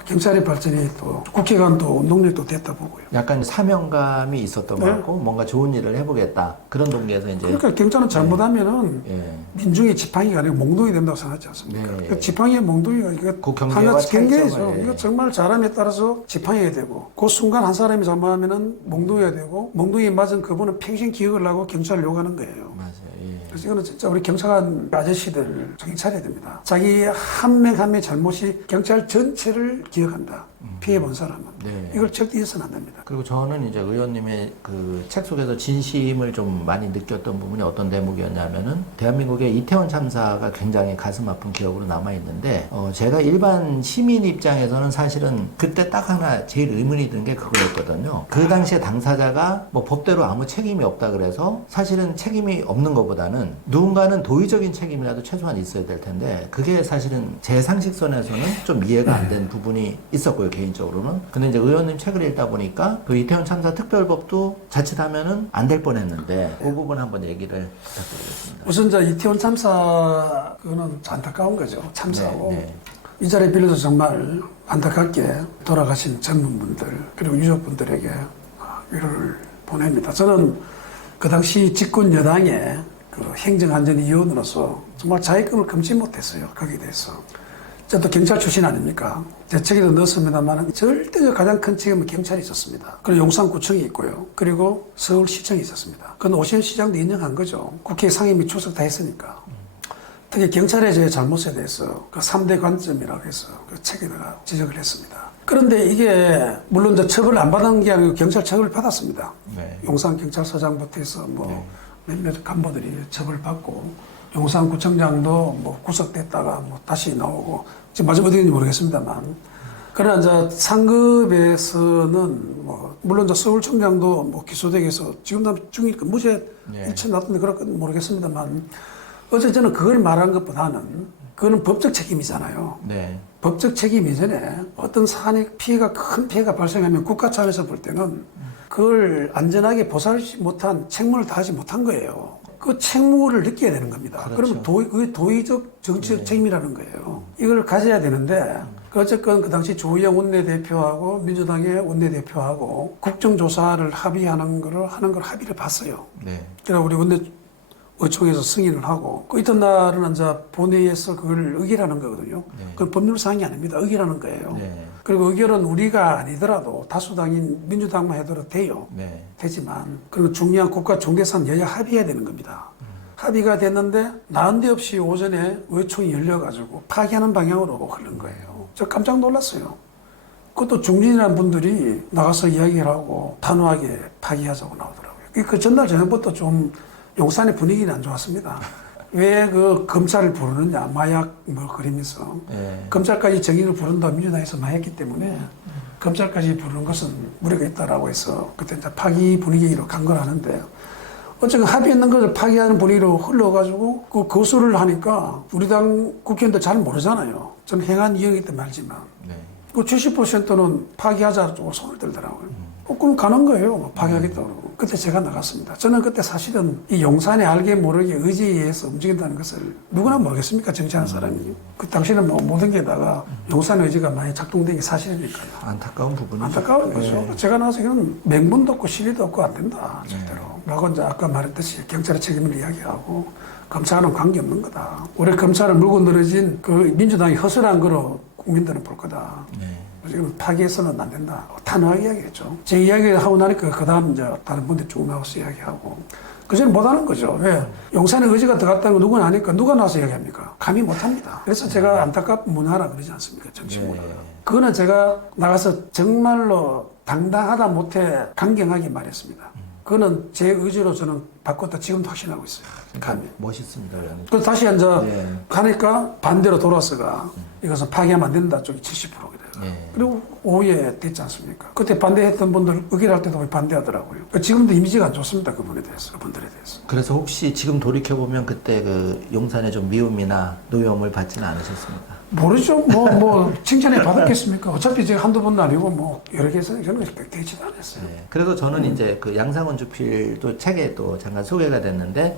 경찰의 발전이 또 국회의원도 운동력도 됐다 보고요. 약간 사명감이 있었던 것 같고 뭔가 좋은 일을 해보겠다. 그런 동기에서 이제 그러니까 경찰은 잘못하면은 예. 민중의 지팡이가 아니고 몽둥이 된다고 생각하지 않습니까? 네. 그 지팡이의 몽둥이가 그 이거 경계와 하나 경계죠. 차이점을, 예. 이거 정말 잘함에 따라서 지팡이가 되고 그 순간 한 사람이 잘못하면은 몽둥이가 되고 몽둥이에 맞은 그분은 평생 기억을 하고 경찰을 욕하는 거예요. 맞아요. 예. 그래서 이거는 진짜 우리 경찰관 아저씨들 정신 차려야 됩니다. 자기 한 명 한 명 잘못이 경찰 전체를 기억한다. 피해 본 사람은. 네. 이걸 절대 잊어서는 안 됩니다. 그리고 저는 이제 의원님의 그 책 속에서 진심을 좀 많이 느꼈던 부분이 어떤 대목이었냐면은 대한민국의 이태원 참사가 굉장히 가슴 아픈 기억으로 남아 있는데 제가 일반 시민 입장에서는 사실은 그때 딱 하나 제일 의문이 든 게 그거였거든요. 그 당시에 당사자가 뭐 법대로 아무 책임이 없다 그래서 사실은 책임이 없는 것보다는 누군가는 도의적인 책임이라도 최소한 있어야 될 텐데 그게 사실은 제 상식선에서는 좀 이해가 안 된 부분이 있었고요, 개인적으로는. 근데 이제 의원님 책을 읽다 보니까 그 이태원 참사 특별법도 자칫하면은 안 될 뻔했는데 그 부분 한번 얘기를 부탁드리겠습니다. 우선 저 이태원 참사 그거는 안타까운 거죠. 참사고. 네, 네. 이 자리에 빌려서 정말 안타깝게 돌아가신 전문분들 그리고 유족분들에게 위로를 보냅니다. 저는 그 당시 집권 여당의 그 행정안전위원으로서 정말 자의금을 금치 못했어요. 거기에 대해서. 저도 경찰 출신 아닙니까? 제 책에도 넣었습니다만 절대적 가장 큰 책임은 경찰이 있었습니다. 그리고 용산구청이 있고요. 그리고 서울시청이 있었습니다. 그건 오시현 시장도 인정한 거죠. 국회 상임위 출석 다 했으니까. 특히 경찰의 제 잘못에 대해서 그 3대 관점이라고 해서 그 책에다가 지적을 했습니다. 그런데 이게 물론 저 처벌을 안 받은 게 아니고 경찰 처벌을 받았습니다. 네. 용산경찰서장부터 해서 뭐 네. 몇몇 간부들이 처벌받고 용산구청장도 뭐 구속됐다가 뭐 다시 나오고 지금 마지막 어디인지 모르겠습니다만 그러나 이제 상급에서는 뭐 물론 저 서울청장도 뭐 기소되기 위해서 지금도 중이니까 무죄 네. 일천 났던데 그럴건 모르겠습니다만 어쨌든 저는 그걸 말한 것보다는 그거는 법적 책임이잖아요. 네. 법적 책임 이전에 어떤 사안의 피해가 큰 피해가 발생하면 국가 차원에서 볼 때는 그걸 안전하게 보살지 못한 책무를 다하지 못한 거예요. 그 책무를 느껴야 되는 겁니다. 그렇죠. 그러면 그게 도의적 정치적 책임이라는 거예요. 이걸 가져야 되는데 어쨌건 그 당시 조희영 원내대표하고 민주당의 원내대표하고 국정조사를 합의하는 걸 합의를 봤어요. 네. 그래서 우리 의총에서 승인을 하고 그 이튿날은 이제 본회의에서 그걸 의결하는 거거든요. 네. 그건 법률사항이 아닙니다. 의결하는 거예요. 네. 그리고 의결은 우리가 아니더라도 다수당인 민주당만 해도 돼요. 네. 되지만 그리고 중요한 국가 중대사안 여야 합의해야 되는 겁니다. 합의가 됐는데 난데없이 오전에 의총이 열려가지고 파기하는 방향으로 흐른 거예요. 저 깜짝 놀랐어요. 그것도 중진이라는 분들이 나가서 이야기를 하고 단호하게 파기하자고 나오더라고요. 그 전날 저녁부터 좀 용산의 분위기는 안 좋았습니다. 왜 그 검찰을 부르느냐, 마약 뭐 그러면서 네. 검찰까지 정의를 부른다 민주당에서 많이 했기 때문에 검찰까지 부르는 것은 무리가 있다라고 해서 그때 이제 파기 분위기로 간 거라는데 어쨌든 합의했는 것을 파기하는 분위기로 흘러가지고 그 거수를 하니까 우리 당 국회의원들 잘 모르잖아요. 저는 행한 이용이기 때문에 알지만 네. 그 70%는 파기하자 쪽으로 손을 들더라고요. 그럼 가는 거예요. 뭐 파기하겠다고 그러고. 그때 제가 나갔습니다. 저는 그때 사실은 이 용산에 알게 모르게 의지에 의해서 움직인다는 것을 누구나 모르겠습니까? 정치하는 사람이. 그 당시는 뭐 모든 게다가 용산의 의지가 많이 작동된 게 사실이니까요. 안타까운 부분이죠. 안타까운 거죠. 네. 제가 나와서 이건 명분도 없고 실리도 없고 안 된다. 절대로. 라고 이제 아까 말했듯이 경찰의 책임을 이야기하고 검찰은 관계없는 거다. 올해 검찰을 물고 늘어진 그 민주당이 허술한 거로 국민들은 볼 거다. 네. 지금 파기해서는 안 된다. 단호하게 이야기했죠. 제 이야기를 하고 나니까 그 다음 이제 다른 분들 쭉 나와서 이야기하고 그전에 못하는 거죠. 왜? 용산에 의지가 들어갔다는 거 누구는 아니까 누가 나와서 이야기합니까? 감히 못합니다. 그래서 제가 안타깝은 문화라 그러지 않습니까? 정치 문화. 네. 그거는 제가 나가서 정말로 당당하다 못해 강경하게 말했습니다. 그거는 제 의지로 저는 바꿨다 지금도 확신하고 있어요. 감히. 멋있습니다. 의원님. 그래서 다시 이제 네. 가니까 반대로 돌아서가 이것은 파기하면 안 된다 쪽이 70%가 돼요. 네. 그리고 오후에 됐지 않습니까? 그때 반대했던 분들 의결할 때도 반대하더라고요. 지금도 이미지가 안 좋습니다. 그분에 대해서, 그분들에 대해서. 그래서 혹시 지금 돌이켜보면 그때 그 용산에 좀 미움이나 노여움을 받지는 않으셨습니까? 모르죠. 뭐, 칭찬에 받았겠습니까? 어차피 제가 한두 번도 아니고 뭐, 여러 개 해서 저는 되지도 않았어요. 네. 그래서 저는 이제 그 양상원 주필도 책에 또 잠깐 소개가 됐는데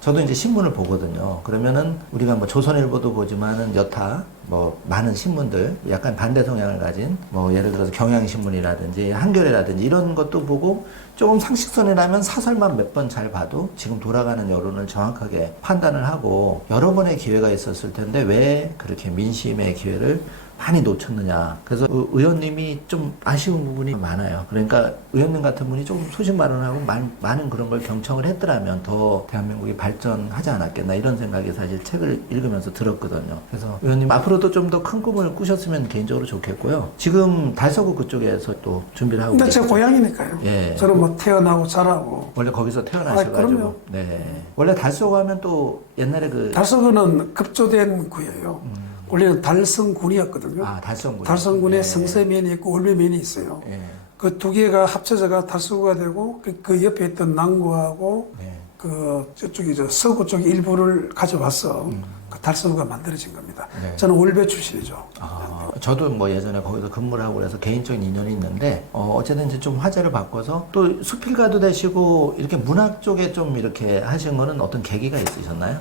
저도 이제 신문을 보거든요. 그러면은 우리가 뭐 조선일보도 보지만은 여타 뭐 많은 신문들 약간 반대 성향을 가진 뭐 예를 들어서 경향신문이라든지 한겨레라든지 이런 것도 보고 조금 상식선이라면 사설만 몇 번 잘 봐도 지금 돌아가는 여론을 정확하게 판단을 하고 여러 번의 기회가 있었을 텐데 왜 그렇게 민심의 기회를 많이 놓쳤느냐. 그래서 의원님이 좀 아쉬운 부분이 많아요. 그러니까 의원님 같은 분이 조금 소신 발언하고 많은 그런 걸 경청을 했더라면 더 대한민국이 발전하지 않았겠나 이런 생각이 사실 책을 읽으면서 들었거든요. 그래서 의원님 앞으로도 좀 더 큰 꿈을 꾸셨으면 개인적으로 좋겠고요. 지금 달서구 그쪽에서 또 준비를 하고 근데 제 계시죠? 고향이니까요. 예. 저는 뭐 태어나고 자라고. 원래 거기서 아, 태어나셔가지고. 그럼요. 네. 원래 달서구 하면 또 옛날에 그 달서구는 급조된 구예요. 원래는 달성군이었거든요. 아, 달성군. 달성군에 네. 성서면이 있고 올매면이 있어요. 예. 그 두 개가 합쳐져가 달서구가 되고 그 옆에 있던 남구하고 네. 그 저쪽이 저 서구 쪽 일부를 가져와서 그 달서구가 만들어진 겁니다. 네. 저는 올배 출신이죠. 아, 저도 뭐 예전에 거기서 근무를 하고 그래서 개인적인 인연이 있는데 어쨌든 이제 좀 화제를 바꿔서 또 수필가도 되시고 이렇게 문학 쪽에 좀 이렇게 하신 거는 어떤 계기가 있으셨나요?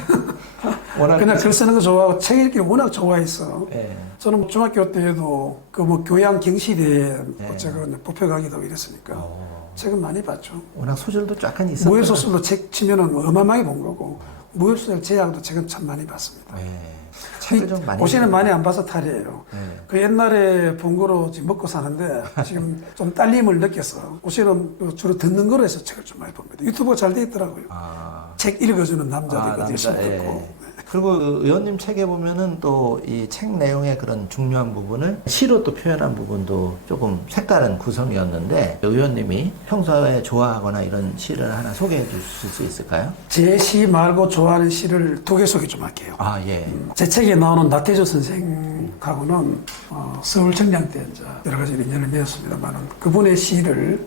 워낙 그냥 글 쓰는 거 좋아하고 책 읽기 워낙 좋아해서 예. 저는 뭐 중학교 때에도 그 뭐 교양 경시대에 네. 제가 뽑혀가기도 이랬으니까 책은 많이 봤죠. 워낙 소질도 쫙한 있었어요. 무협소설도 책 치면은 어마어마하게 본 거고 무협소설 제약도 책은 참 많이 봤습니다. 예. 책을 좀 많이 고시는 읽어요. 많이 안 봐서 탈이에요. 네. 그 옛날에 본 거로 지금 먹고 사는데 지금 좀 딸림을 느껴서 고시는 주로 듣는 거로 해서 책을 좀 많이 봅니다. 유튜브가 잘 돼 있더라고요. 아, 책 읽어주는 남자들 남자, 열심히 예. 듣고. 그리고 그 의원님 책에 보면은 또 이 책 내용의 그런 중요한 부분을 시로 또 표현한 부분도 조금 색다른 구성이었는데 의원님이 평소에 좋아하거나 이런 시를 하나 소개해 주실 수 있을까요? 제 시 말고 좋아하는 시를 두 개 소개 좀 할게요. 아, 예. 제 책에 나오는 나태주 선생하고는 서울 청량 때 이제 여러 가지 인연을 맺었습니다만 그분의 시를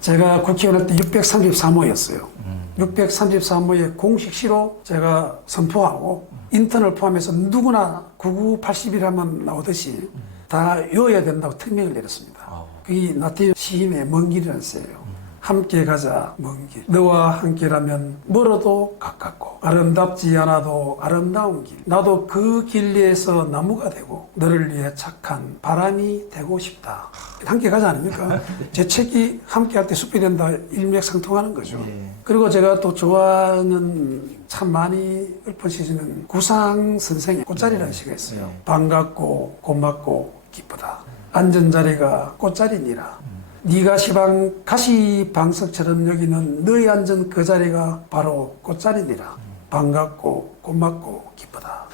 제가 국회의원 할 때 633호였어요. 633호의 공식 시로 제가 선포하고 인턴을 포함해서 누구나 9980일 하면 나오듯이 다 외워야 된다고 특명을 내렸습니다. 그게 나태주 시인의 먼 길이라는 시예요. 함께 가자 먼 길. 너와 함께라면 멀어도 가깝고 아름답지 않아도 아름다운 길. 나도 그 길리에서 나무가 되고 너를 위해 착한 바람이 되고 싶다. 함께 가자 아닙니까? 제 책이 함께 할 때 숲이 된다 일맥상통하는 거죠. 예. 그리고 제가 또 좋아하는 참 많이 읊어지는 구상 선생의 꽃자리라는 시가 있어요. 반갑고 고맙고 기쁘다. 앉은 자리가 꽃자리니라. 네가 시방 가시방석처럼 여기는 너희 앉은 그 자리가 바로 꽃자리니라. 반갑고 고맙고 기쁘다.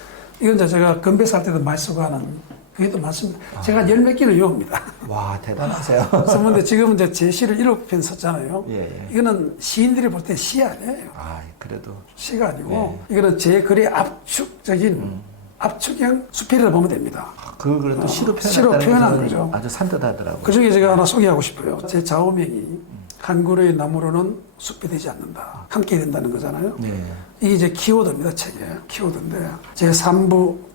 이건 이제 제가 건배사 할 때도 많이 쓰고 하는 그게 또 맞습니다. 제가 열 몇 개를 외웁니다. 와, 대단하세요. 그런데 지금 이제 제 시를 7편 썼잖아요. 예, 예. 이거는 시인들이 볼 때 시 아니에요. 아, 그래도. 시가 아니고 이거는 제 글의 압축적인 압축형 수필이라 보면 됩니다. 그걸 그래도 시로 시로 표현했다는 표현한 것은 거죠. 아주 산뜻하더라고요. 그 중에 제가 하나 소개하고 싶어요. 제 좌우명이 한 그루의 나무로는 숲이 되지 않는다. 함께 된다는 거잖아요. 네. 이게 이제 키워드입니다, 책에. 키워드인데,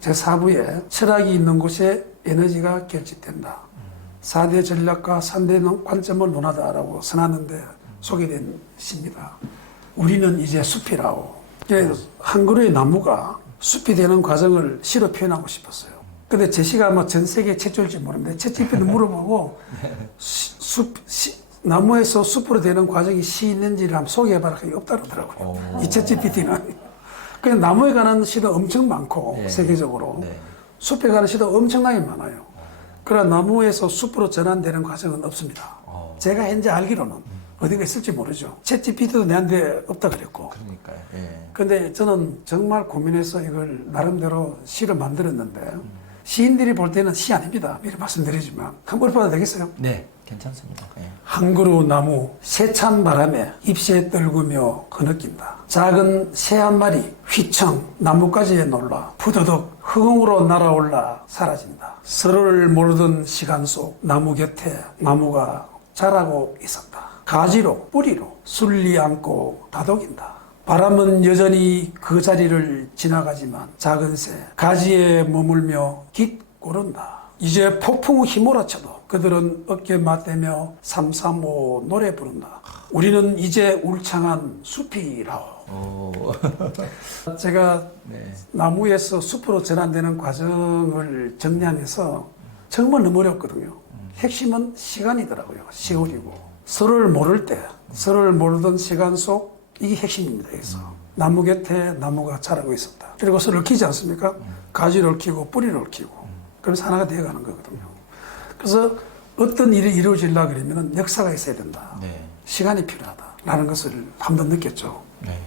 제4부에 철학이 있는 곳에 에너지가 결집된다. 4대 전략과 3대 관점을 논하다라고 써놨는데 소개된 시입니다. 우리는 이제 숲이라고. 한 그루의 나무가 숲이 되는 과정을 시로 표현하고 싶었어요. 근데 제 시가 아마 전 세계 최초일지 모르는데 챗GPT도 물어보고 나무에서 숲으로 되는 과정이 시 있는지를 한번 소개해봐라. 그게 없다 그러더라고요. 이 챗GPT는. 그냥 나무에 관한 시도 엄청 많고 네. 세계적으로 네. 숲에 관한 시도 엄청나게 많아요. 그러나 나무에서 숲으로 전환되는 과정은 없습니다. 제가 현재 알기로는 어딘가 있을지 모르죠. 챗GPT도 내한테 없다 그랬고. 그러니까요. 예. 근데 저는 정말 고민해서 이걸 나름대로 시를 만들었는데 시인들이 볼 때는 시 아닙니다. 미리 말씀드리지만 한번 읽어봐도 되겠어요? 네, 괜찮습니다. 예. 한 그루 나무 세찬 바람에 잎새 떨구며 흐느낀다. 작은 새 한 마리 휘청 나뭇가지에 놀라 푸드덕 허공으로 날아올라 사라진다. 서로를 모르던 시간 속 나무 곁에 나무가 자라고 있었다. 가지로 뿌리로 술리 안고 다독인다. 바람은 여전히 그 자리를 지나가지만 작은 새 가지에 머물며 깃고른다. 이제 폭풍 휘몰아쳐도 그들은 어깨 맞대며 335 노래 부른다. 우리는 이제 울창한 숲이라오. 제가 네. 나무에서 숲으로 전환되는 과정을 정리하면서 정말 너무 어렵거든요. 핵심은 시간이더라고요. 세월이고. 서로를 모를 때, 서로를 모르던 시간 속 이게 핵심입니다. 여기서. 나무 곁에 나무가 자라고 있었다. 그리고 서로 얽히지 않습니까? 가지를 얽히고 뿌리를 얽히고. 그러면서 하나가 되어가는 거거든요. 그래서 어떤 일이 이루어지려고 그러면 역사가 있어야 된다. 네. 시간이 필요하다라는 것을 한번 느꼈죠. 네.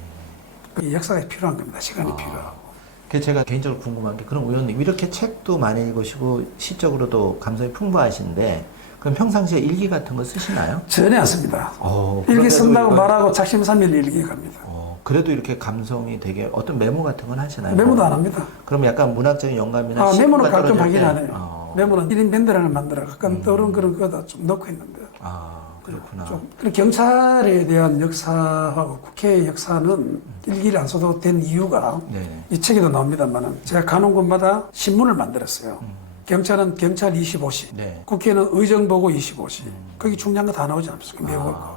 이 역사가 필요한 겁니다. 시간이 필요하고. 그 제가 개인적으로 궁금한 게 그럼 의원님 이렇게 책도 많이 읽으시고 시적으로도 감성이 풍부하신데 그럼 평상시에 일기 같은 거 쓰시나요? 전혀 안 씁니다. 일기 그런데도 쓴다고 이건- 말하고 작심삼일 일기 갑니다. 그래도 이렇게 감성이 되게 어떤 메모 같은 건 하시나요? 메모도 안 합니다. 그럼 약간 문학적인 영감이나 메모는 시가 가끔 떨어질 하긴 때- 하네요. 메모는 1인 밴드를 만들어 가끔 떠오른 그런 거다 좀 넣고 있는데. 그렇구나. 그리고 경찰에 대한 역사하고 국회의 역사는 일기를 안 써도 된 이유가 네. 이 책에도 나옵니다만은 제가 가는 곳마다 신문을 만들었어요. 경찰은 경찰 25시, 네. 국회는 의정보고 25시. 거기 중요한 거 다 나오지 않습니까? 매우 거.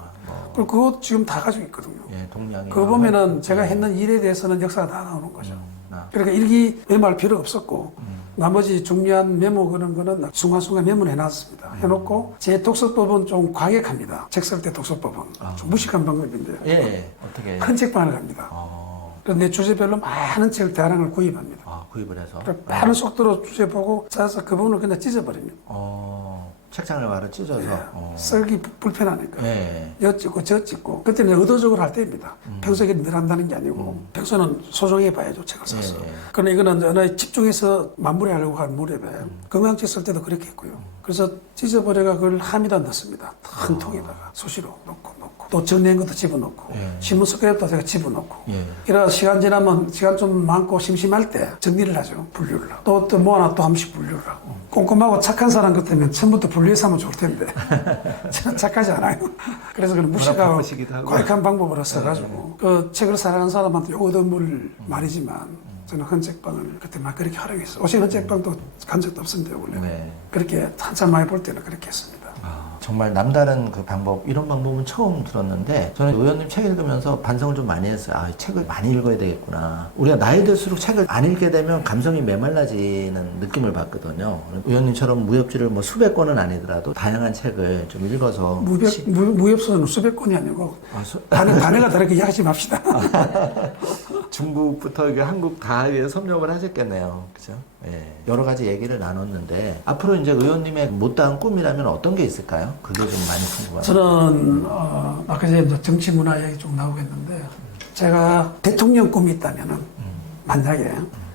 그리고 그거 지금 다 가지고 있거든요. 예, 동량이. 그거 보면은 제가 했는 일에 대해서는 역사가 다 나오는 거죠. 그러니까 일기 메모할 필요 없었고 나머지 중요한 메모 그런 거는 순간순간 메모를 해놨습니다. 해놓고 제 독서법은 좀 과격합니다. 책 쓸 때 독서법은 좀 무식한 방법인데요. 예, 어떻게. 큰 책방을 갑니다. 그래서 내 주제별로 많은 책을 대량을 구입합니다. 구입을 해서. 빠른 속도로 주제 보고 짜서 그 부분을 그냥 찢어버립니다. 책장을 바로 찢어서. 썰기 불편하니까. 예. 여 찢고 저 찢고. 그때는 의도적으로 할 때입니다. 평소에 늘 한다는 게 아니고 평소는 소중히 봐야죠, 책을 써서. 그러나 이거는 하나에 집중해서 마무리하려고 한 무렵에 건강책 쓸 때도 그렇게 했고요. 그래서 찢어버려가 그걸 함에다 넣습니다. 큰 통에다가 수시로 넣고 또 정리한 것도 집어넣고 신문 섞여도 제가 집어넣고 이라 시간 지나면 시간 좀 많고 심심할 때 정리를 하죠. 분류를 하고 또 모아놔 또 한 번씩 분류를 하고 꼼꼼하고 착한 사람 같으면 처음부터 분류해서 하면 좋을 텐데 착하지 않아요. 그래서 그걸 무식하고 고약한 방법으로 써가지고 그 책을 사랑하는 사람한테 얻은 물 말이지만 저는 헌책방을 그때 막 그렇게 활용했어요. 오신 헌책방도 간 적도 없습니다, 원래. 그렇게 한참 많이 볼 때는 그렇게 했습니다. 정말 남다른 그 방법, 이런 방법은 처음 들었는데, 저는 의원님 책 읽으면서 반성을 좀 많이 했어요. 아, 책을 많이 읽어야 되겠구나. 우리가 나이 들수록 책을 안 읽게 되면 감성이 메말라지는 느낌을 받거든요. 의원님처럼 무협지를 뭐 수백 권은 아니더라도 다양한 책을 좀 읽어서. 무협서는 수백 권이 아니고, 단어가 다르게 이해하지 맙시다. 중국부터 한국 다 섭렵을 하셨겠네요. 그죠? 예. 여러 가지 얘기를 나눴는데, 앞으로 이제 의원님의 못다한 꿈이라면 어떤 게 있을까요? 그게 좀 많이 궁금해요. 저는, 아까 이제 정치 문화 얘기 좀 나오겠는데, 제가 대통령 꿈이 있다면은, 만약에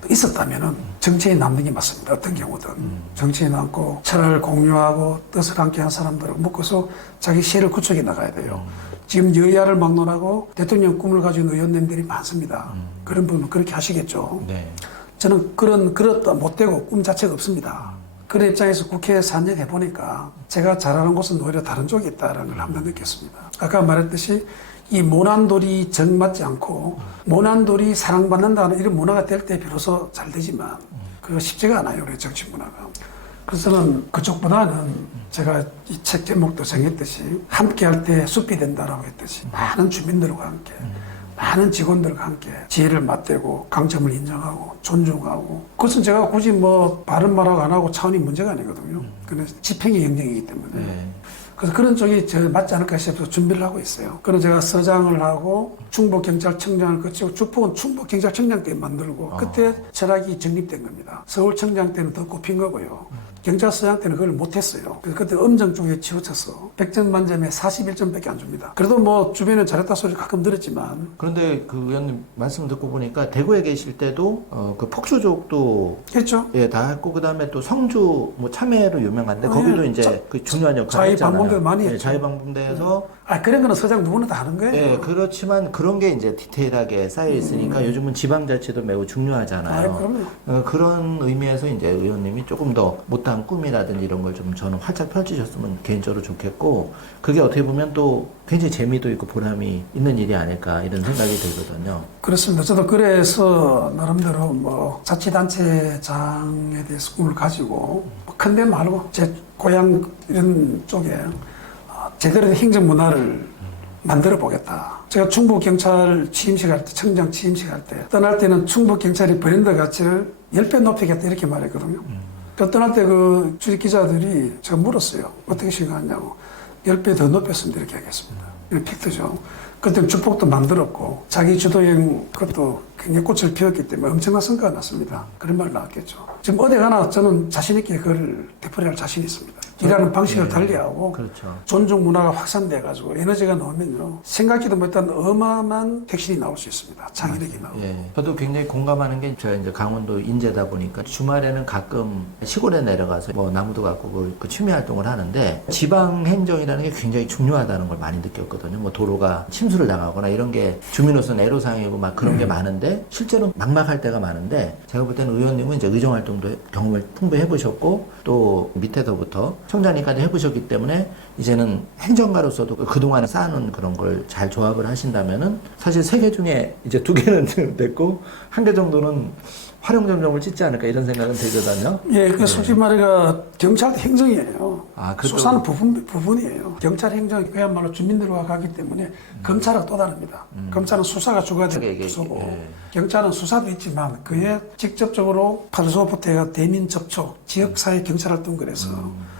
있었다면은, 정치에 남는 게 맞습니다. 어떤 경우든. 정치에 남고, 철학을 공유하고, 뜻을 함께 한 사람들을 묶어서 자기 시를 구축해 나가야 돼요. 지금 여야를 막론하고 대통령 꿈을 가진 의원님들이 많습니다. 그런 분은 그렇게 하시겠죠. 네. 저는 그렇다 못되고 꿈 자체가 없습니다. 그런 입장에서 국회에서 한 일 해보니까 제가 잘하는 곳은 오히려 다른 쪽에 있다는 걸 한번 느꼈습니다. 아까 말했듯이 이 모난돌이 정맞지 않고 모난돌이 사랑받는다는 이런 문화가 될 때 비로소 잘 되지만 그거 쉽지가 않아요, 우리 정치 문화가. 그래서 저는 그쪽보다는 제가 이 책 제목도 정했듯이 함께 할 때 숲이 된다라고 했듯이 많은 주민들과 함께 많은 직원들과 함께 지혜를 맞대고 강점을 인정하고 존중하고 그것은 제가 굳이 뭐 바른 말하고 안 하고 차원이 문제가 아니거든요. 그건 집행의 영역이기 때문에. 그래서 그런 쪽이 저 맞지 않을까 싶어서 준비를 하고 있어요. 그래서 제가 서장을 하고 충북경찰청장을 거치고 주폭은 충북경찰청장 때 만들고 그때 철학이 정립된 겁니다. 서울청장 때는 더 꼽힌 거고요. 경찰서장 때는 그걸 못했어요. 그래서 그때 엄정 쪽에 치우쳐서 100점 만점에 41점밖에 안 줍니다. 그래도 뭐 주변에 잘했다 소리 가끔 들었지만. 그런데 그 의원님 말씀 듣고 보니까 대구에 계실 때도 그 폭주족도 했죠. 예, 다 했고 그다음에 또 성주 뭐 참외로 유명한데 거기도 이제 그 중요한 역할을 했잖아요. 자유방범대 많이 했죠. 자유방범대에서 그런 거는 서장 누구나 다 하는 거예요. 예, 그렇지만 그런 게 이제 디테일하게 쌓여 있으니까 요즘은 지방자치도 매우 중요하잖아요. 그럼요. 그런 의미에서 이제 의원님이 조금 더 못한 꿈이라든지 이런 걸 좀 저는 활짝 펼치셨으면 개인적으로 좋겠고 그게 어떻게 보면 또 굉장히 재미도 있고 보람이 있는 일이 아닐까 이런 생각이 들거든요. 그렇습니다. 저도 그래서 나름대로 뭐 자치단체장에 대해서 꿈을 가지고 큰 데 말고 제 고향 이런 쪽에 제대로 된 행정 문화를 만들어 보겠다. 제가 충북경찰 취임식 할 때, 청장 취임식 할 때, 떠날 때는 충북경찰이 브랜드 가치를 10배 높이겠다 이렇게 말했거든요. 그 떠날 때 그 주식 기자들이 제가 물었어요. 어떻게 생각하냐고. 10배 더 높였으면 이렇게 하겠습니다. 이런 팩트죠. 그때 주폭도 만들었고, 자기 주도형 그것도 굉장히 꽃을 피웠기 때문에 엄청난 성과가 났습니다. 그런 말 나왔겠죠. 지금 어디 가나 저는 자신있게 그걸 되풀이할 자신이 있습니다. 일하는 방식을 달리하고, 그렇죠. 존중 문화가 확산돼가지고 에너지가 나오면요. 생각지도 못한 어마어마한 혁신이 나올 수 있습니다. 창의력이 나오고. 예. 저도 굉장히 공감하는 게 제가 이제 강원도 인제다 보니까 주말에는 가끔 시골에 내려가서 뭐 나무도 갖고 그 취미 활동을 하는데 지방 행정이라는 게 굉장히 중요하다는 걸 많이 느꼈거든요. 뭐 도로가 침수를 당하거나 이런 게 주민으로서는 애로사항이고 막 그런 게 많은데 실제로 막막할 때가 많은데 제가 볼 때는 의원님은 이제 의정 활동도 경험을 풍부히 해보셨고 또 밑에서부터 총장님까지 해보셨기 때문에 이제는 행정가로서도 그동안에 쌓아놓은 그런 걸 잘 조합을 하신다면은 사실 3개 중에 이제 2개는 됐고 1개 정도는 활용점정을 짓지 않을까 이런 생각은 들거든요. 예, 그 솔직히 말해가 경찰 행정이에요. 그것도... 수사는 부분이에요. 경찰 행정이 그야말로 주민들과 가기 때문에 검찰하고 또 다릅니다. 검찰은 수사가 주가지고 부서고 경찰은 수사도 있지만 그에 직접적으로 파수소부터 해가 대민 접촉, 지역사회 경찰활동 그래서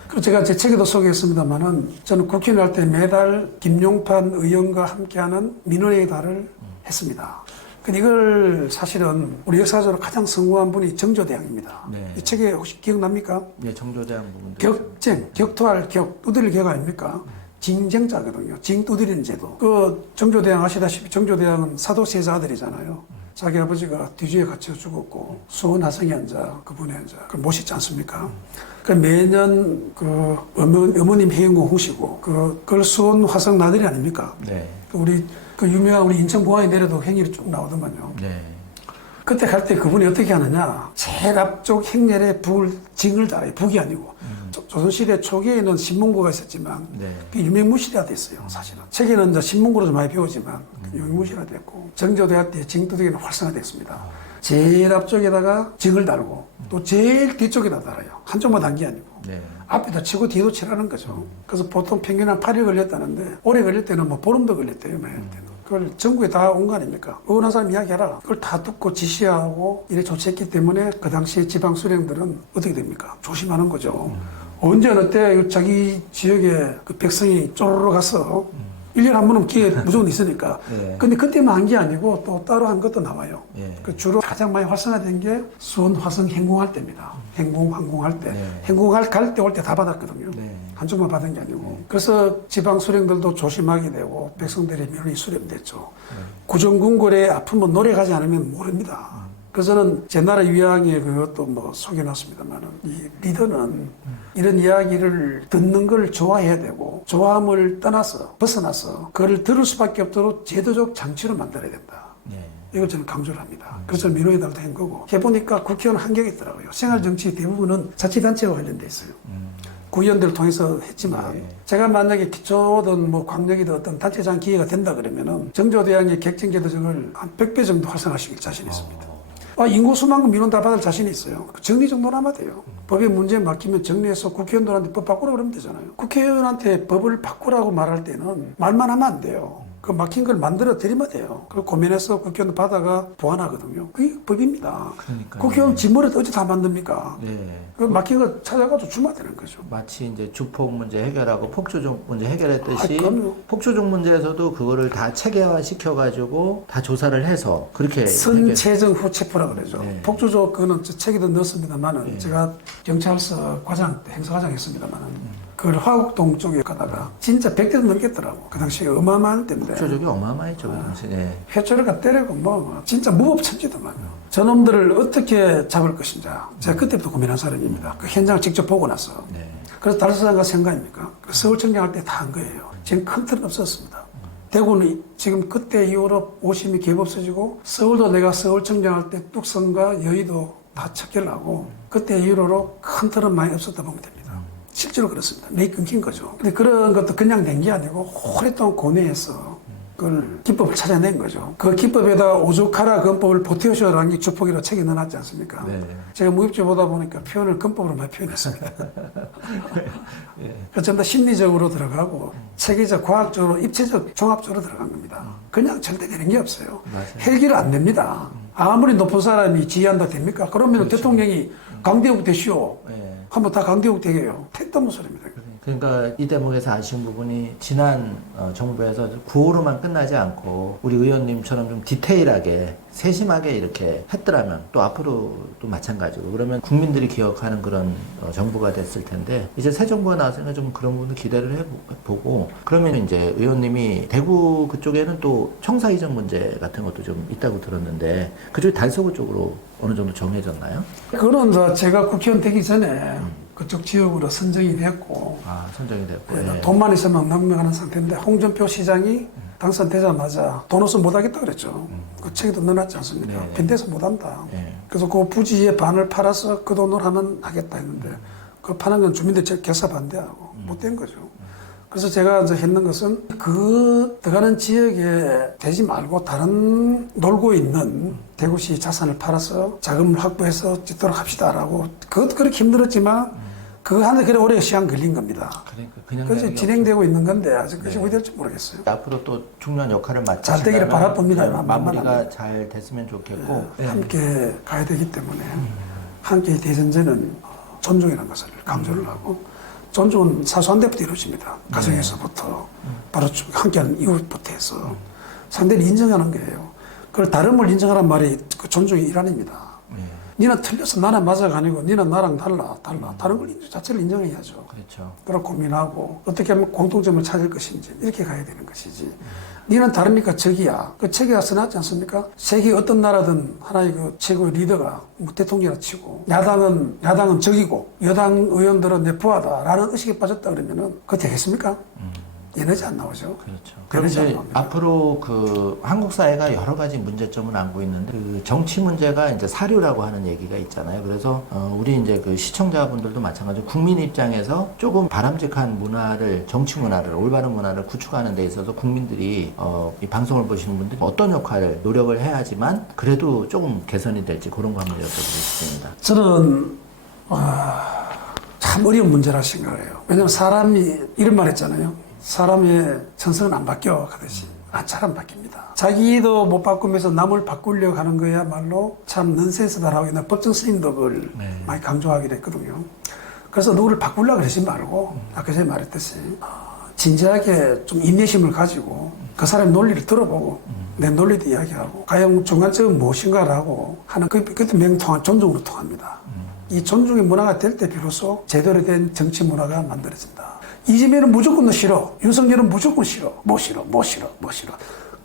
그리고 제가 제 책에도 소개했습니다만은 저는 국회의원 할 때 매달 김용판 의원과 함께하는 민원의 달을 했습니다. 근데 이걸 사실은 우리 역사적으로 가장 성공한 분이 정조대왕입니다. 네. 이 책에 혹시 기억납니까? 예, 정조대왕 부분도 격쟁, 격투할 격, 두드릴 격 아닙니까? 징쟁자거든요. 징 두드리는 제도. 그 정조대왕 아시다시피 정조대왕은 사도세자 아들이잖아요. 자기 아버지가 뒤주에 갇혀 죽었고 수원화성에 앉아 그분에 앉아 그걸 모시지 않습니까? 그 매년 그 어머님 해영궁 홍시고 그걸 수원화성 나들이 아닙니까? 네. 우리 그 유명한 우리 인천공항에 내려도 행렬이 쭉 나오더만요. 네. 그때 갈 때 그분이 어떻게 하느냐? 제일 앞쪽 행렬에 징을 달아요. 북이 아니고. 조선시대 초기에는 신문고가 있었지만 네. 그게 유명무실화 됐어요, 사실은. 책에는 이제 신문고로 좀 많이 배우지만 유명무실화 됐고 정조대왕 때 징두드기는 활성화됐습니다. 제일 앞쪽에다가 징을 달고 또 제일 뒤쪽에다 달아요. 한쪽만 단 게 아니고. 네. 앞에다 치고 뒤도 치라는 거죠. 그래서 보통 평균 한 8일 걸렸다는데 오래 걸릴 때는 뭐 보름도 걸렸대요. 많이 할 때는. 그걸 전국에 다 온 거 아닙니까? 의원한 사람 이야기하라. 그걸 다 듣고 지시하고 이래 조치했기 때문에 그 당시에 지방 수령들은 어떻게 됩니까? 조심하는 거죠. 언제 어느 때 자기 지역에 그 백성이 쪼르르 가서 1년에 한 번은 기회 무조건 있으니까. 네. 근데 그때만 한 게 아니고 또 따로 한 것도 나와요. 예. 그 주로 가장 많이 활성화된 게 수원 화성 행궁할 때입니다. 행궁 항공할 때. 네. 행궁할 갈 때 올 때 다 받았거든요. 네. 한쪽만 받은 게 아니고. 그래서 지방 수령들도 조심하게 되고 백성들의 면이 수렴됐죠. 구정궁궐에 아프면 노래 가지 않으면 모릅니다. 그래서 저는 제 나라 위양에 그것도 뭐 소개해놨습니다만은 이 리더는 이런 이야기를 듣는 걸 좋아해야 되고 좋아함을 떠나서 벗어나서 그걸 들을 수밖에 없도록 제도적 장치를 만들어야 된다. 네. 이걸 저는 강조를 합니다. 그래서 민원에달도 한 거고 해보니까 국회의원 한계가 있더라고요. 생활정치 대부분은 자치단체와 관련돼 있어요. 구의원들을 통해서 했지만 네. 제가 만약에 기초든 뭐 광역이든 어떤 단체장 기회가 된다 그러면은 정조대왕의 객정제도적을 한 100배 정도 활성화시킬 자신이 있습니다. 인구 수만큼 민원 다 받을 자신이 있어요. 정리 정도는 하면 돼요. 법의 문제 맡기면 정리해서 국회의원들한테 법 바꾸라 그러면 되잖아요. 국회의원한테 법을 바꾸라고 말할 때는 말만 하면 안 돼요. 그 막힌 걸 만들어 드리면 돼요. 그걸 고민해서 국회의원 받아가 보완하거든요. 그게 법입니다. 그러니까요. 국회의원 집머리도 어찌 다 만듭니까? 네. 그 막힌 거 찾아가지고 주면 되는 거죠. 마치 이제 주폭 문제 해결하고 폭주종 문제 해결했듯이 그럼요. 폭주종 문제에서도 그거를 다 체계화 시켜가지고 다 조사를 해서 그렇게 선체정 후체포라 그러죠. 네. 폭주조 그거는 저 책에도 넣었습니다만은 제가 경찰서 과장 행사과장 했습니다만은 그걸 화곡동 쪽에 가다가 진짜 100대도 넘겠더라고. 그 당시에 어마어마할 때인데 폭주족이 어마어마했죠. 그 당시. 네. 회초리가 때리고 뭐 진짜 무법천지더만요. 저놈들을 어떻게 잡을 것인가. 제가 그때부터 고민한 사람입니다. 그 현장을 직접 보고 나서. 네. 그래서 달서장과 생각입니까? 서울청장할 때 다 한 거예요. 지금 큰 틀은 없었습니다. 대구는 지금 그때 이후로 오심이 개업 없어지고 서울도 내가 서울청장할 때 뚝성과 여의도 다 척결을 하고 그때 이후로 큰 틀은 많이 없었다 보면 됩니다. 실제로 그렇습니다. 맥이 끊긴 거죠. 근데 그런 것도 그냥 낸 게 아니고 오랫동안 고뇌해서 그걸 기법을 찾아낸 거죠. 그 기법에다 오죽하라 건법을 보태오셔라는 게 주폭이라고 책에 넣어놨지 않습니까? 네. 제가 무협지 보다 보니까 표현을 건법으로 많이 표현했습니다. 예. 그래서 전부 다 심리적으로 들어가고 체계적, 과학적으로, 입체적, 종합적으로 들어간 겁니다. 그냥 절대 되는 게 없어요. 맞아요. 헬기를 안 냅니다. 아무리 높은 사람이 지휘한다 됩니까? 그러면 그렇죠. 대통령이 강대국 되시오. 예. 한번 다 강대국 되게요. 택도 없는 소리입니다. 그러니까 이 대목에서 아쉬운 부분이 지난 정부에서 구호로만 끝나지 않고 우리 의원님처럼 좀 디테일하게 세심하게 이렇게 했더라면 또 앞으로 또 마찬가지고 그러면 국민들이 기억하는 그런 정부가 됐을 텐데 이제 새 정부가 나왔으니까 좀 그런 부분도 기대를 해보고 그러면 이제 의원님이 대구 그쪽에는 또 청사 이전 문제 같은 것도 좀 있다고 들었는데 그쪽이 달서구 쪽으로 어느 정도 정해졌나요? 그거는 제가 국회의원 되기 전에 그쪽 지역으로 선정이 됐고 선정이 됐고 네, 예. 돈만 있으면 넘어가는 상태인데 홍준표 시장이 당선되자마자 돈 없으면 못하겠다 그랬죠. 그 책에도 넣어놨지 않습니까? 네. 빈대서 못한다. 예. 그래서 그 부지의 반을 팔아서 그 돈으로 하면 하겠다 했는데 그 파는 건 주민들 결사 반대하고 못된 거죠. 그래서 제가 이제 했는 것은 그 들어가는 지역에 되지 말고 다른 놀고 있는 대구시 자산을 팔아서 자금을 확보해서 짓도록 합시다라고 그것도 그렇게 힘들었지만 그거 하는데 그래 오래 시간 걸린 겁니다. 그러니까 그냥 그래서 되는 게 진행되고 있는 건데 아직 그것이 네. 어디 될지 모르겠어요. 앞으로 또 중요한 역할을 맡으시다면 잘 되기를 바라봅니다. 마무리가 잘 됐으면 좋겠고 네. 함께 가야 되기 때문에 함께 대선제는 존중이라는 것을 강조를 하고 존중은 사소한 데부터 이루어집니다. 가정에서부터 바로 함께하는 이웃부터 해서 상대를 인정하는 거예요. 그걸 다름을 인정하란 말이 그 존중의 일환입니다. 니는 틀렸어, 나는 맞아가 아니고 니는 나랑 달라. 다른 걸 자체를 인정해야죠. 그렇죠. 그걸 고민하고 어떻게 하면 공통점을 찾을 것인지 이렇게 가야 되는 것이지. 니는 다르니까 적이야. 그 책에 써놨지 않습니까? 세계 어떤 나라든 하나의 그 최고의 리더가 뭐 대통령이라 치고 야당은 적이고 여당 의원들은 내포하다라는 의식에 빠졌다 그러면은 그거 되겠습니까? 에너지 안 나오죠. 그렇죠. 그럼 그런데 이제 앞으로 그 한국 사회가 여러 가지 문제점을 안고 있는데 그 정치 문제가 이제 사료라고 하는 얘기가 있잖아요. 그래서 우리 이제 그 시청자분들도 마찬가지로 국민 입장에서 조금 바람직한 문화를 정치 문화를 올바른 문화를 구축하는 데 있어서 국민들이 이 방송을 보시는 분들이 어떤 역할을 노력을 해야지만 그래도 조금 개선이 될지 그런 거 한번 여쭤보겠습니다. 저는 참 어려운 문제라 생각해요. 왜냐하면 사람이 이런 말 했잖아요. 사람의 천성은 안 바뀌어 하듯이 잘 안 바뀝니다. 자기도 못 바꾸면서 남을 바꾸려고 하는 거야말로 참 넌센스다라고 옛날 법정 스님도 그걸 많이 강조하기도 했거든요. 그래서 누구를 바꾸려고 그러지 말고 아까 전에 말했듯이 진지하게 좀 인내심을 가지고 그 사람의 논리를 들어보고 내 논리도 이야기하고 과연 중간점은 무엇인가라고 하는 그것도 명통한 존중으로 통합니다. 이 존중의 문화가 될 때 비로소 제대로 된 정치 문화가 만들어진다. 이재명은 무조건 너 싫어. 윤석열은 무조건 싫어. 뭐 싫어.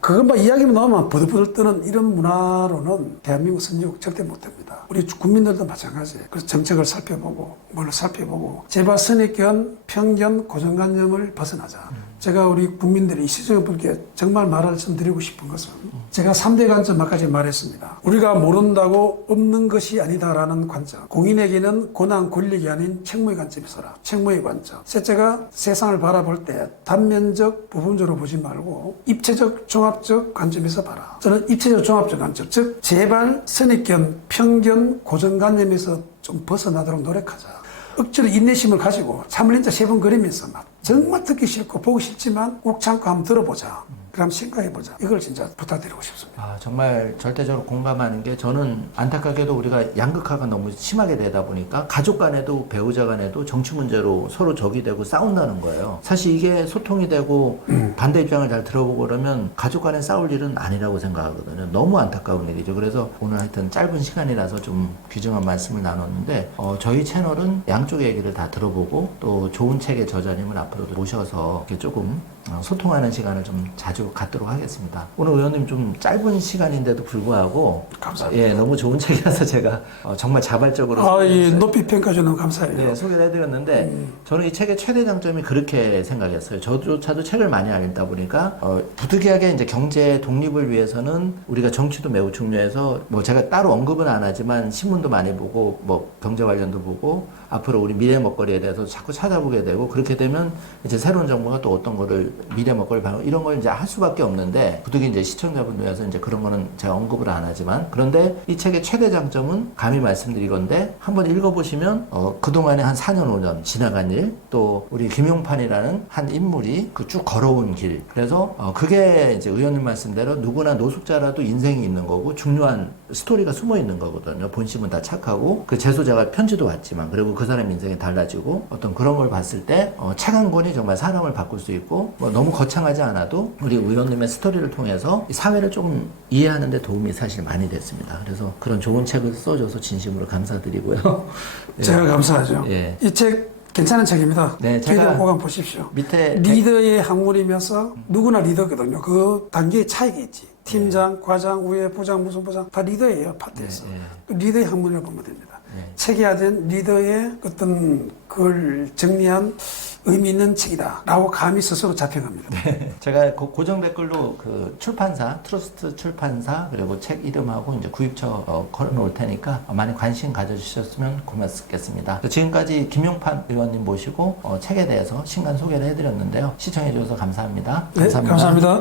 그것만 이야기만 나오면 부들부들 뜨는 이런 문화로는 대한민국 선진국 절대 못됩니다. 우리 국민들도 마찬가지예요. 그래서 정책을 살펴보고 뭘로 살펴보고 제발 선입견, 편견, 고정관념을 벗어나자. 제가 우리 국민들이 시청자분께 정말 말씀드리고 싶은 것은 제가 3대 관점 아까 전에 말했습니다. 우리가 모른다고 없는 것이 아니다라는 관점. 공인에게는 고난, 권력이 아닌 책무의 관점에서라. 책무의 관점. 셋째가 세상을 바라볼 때 단면적, 부분적으로 보지 말고 입체적, 종합적 관점에서 봐라. 저는 입체적, 종합적 관점. 즉 제발 선입견, 편견, 고정관념에서 좀 벗어나도록 노력하자. 억지로 인내심을 가지고 참을린자 3번 그리면서 막 정말 듣기 싫고 보기 싫지만 꾹 참고 한번 들어보자. 그럼 생각해보자. 이걸 진짜 부탁드리고 싶습니다. 정말 절대적으로 공감하는 게 저는 안타깝게도 우리가 양극화가 너무 심하게 되다 보니까 가족 간에도 배우자 간에도 정치 문제로 서로 적이 되고 싸운다는 거예요. 사실 이게 소통이 되고 반대 입장을 잘 들어보고 그러면 가족 간에 싸울 일은 아니라고 생각하거든요. 너무 안타까운 일이죠. 그래서 오늘 하여튼 짧은 시간이라서 좀 귀중한 말씀을 나눴는데 저희 채널은 양쪽의 얘기를 다 들어보고 또 좋은 책의 저자님을 앞으로도 모셔서 이렇게 조금 소통하는 시간을 좀 자주 갖도록 하겠습니다. 오늘 의원님 좀 짧은 시간인데도 불구하고 감사합니다. 예, 너무 좋은 책이라서 제가 정말 자발적으로 높이 평가 주는 감사해요. 네, 소개를 해드렸는데 저는 이 책의 최대 장점이 그렇게 생각했어요. 저조차도 책을 많이 안 읽다 보니까 부득이하게 이제 경제 독립을 위해서는 우리가 정치도 매우 중요해서 뭐 제가 따로 언급은 안 하지만 신문도 많이 보고 뭐 경제 관련도 보고 앞으로 우리 미래 먹거리에 대해서 자꾸 찾아보게 되고 그렇게 되면 이제 새로운 정부가 또 어떤 거를 미래 먹거리 방송 이런 걸 이제 할 수밖에 없는데 부득이 이제 시청자분들에서 이제 그런 거는 제가 언급을 안 하지만 그런데 이 책의 최대 장점은 감히 말씀드리건데 한번 읽어보시면 그동안에 한 4년 5년 지나간 일 또 우리 김용판이라는 한 인물이 그 쭉 걸어온 길 그래서 그게 이제 의원님 말씀대로 누구나 노숙자라도 인생이 있는 거고 중요한 스토리가 숨어 있는 거거든요. 본심은 다 착하고 그 재소자가 편지도 왔지만 그리고 그 사람 인생이 달라지고 어떤 그런 걸 봤을 때 책 한 권이 정말 사람을 바꿀 수 있고 뭐 너무 거창하지 않아도 우리 의원님의 스토리를 통해서 이 사회를 조금 이해하는 데 도움이 사실 많이 됐습니다. 그래서 그런 좋은 책을 써줘서 진심으로 감사드리고요. 제가 감사하죠. 예. 이 책 괜찮은 책입니다. 네, 제가 제가 꼭 한번 보십시오. 밑에 리더의 학문이면서 누구나 리더거든요. 그 단계의 차이가 있지. 팀장, 과장, 우회, 부장, 무슨 부장 다 리더예요. 파트에서. 그 리더의 학문이라고 보면 됩니다. 책에 하든 리더의 어떤 그걸 정리한 의미 있는 책이다 라고 감히 스스로 자평합니다. 네. 제가 고정 댓글로 그 출판사 트러스트 출판사 그리고 책 이름하고 이제 구입처 걸어놓을 테니까 많이 관심 가져주셨으면 고맙겠습니다. 지금까지 김용판 의원님 모시고 책에 대해서 신간 소개를 해드렸는데요. 시청해주셔서 감사합니다. 네, 감사합니다.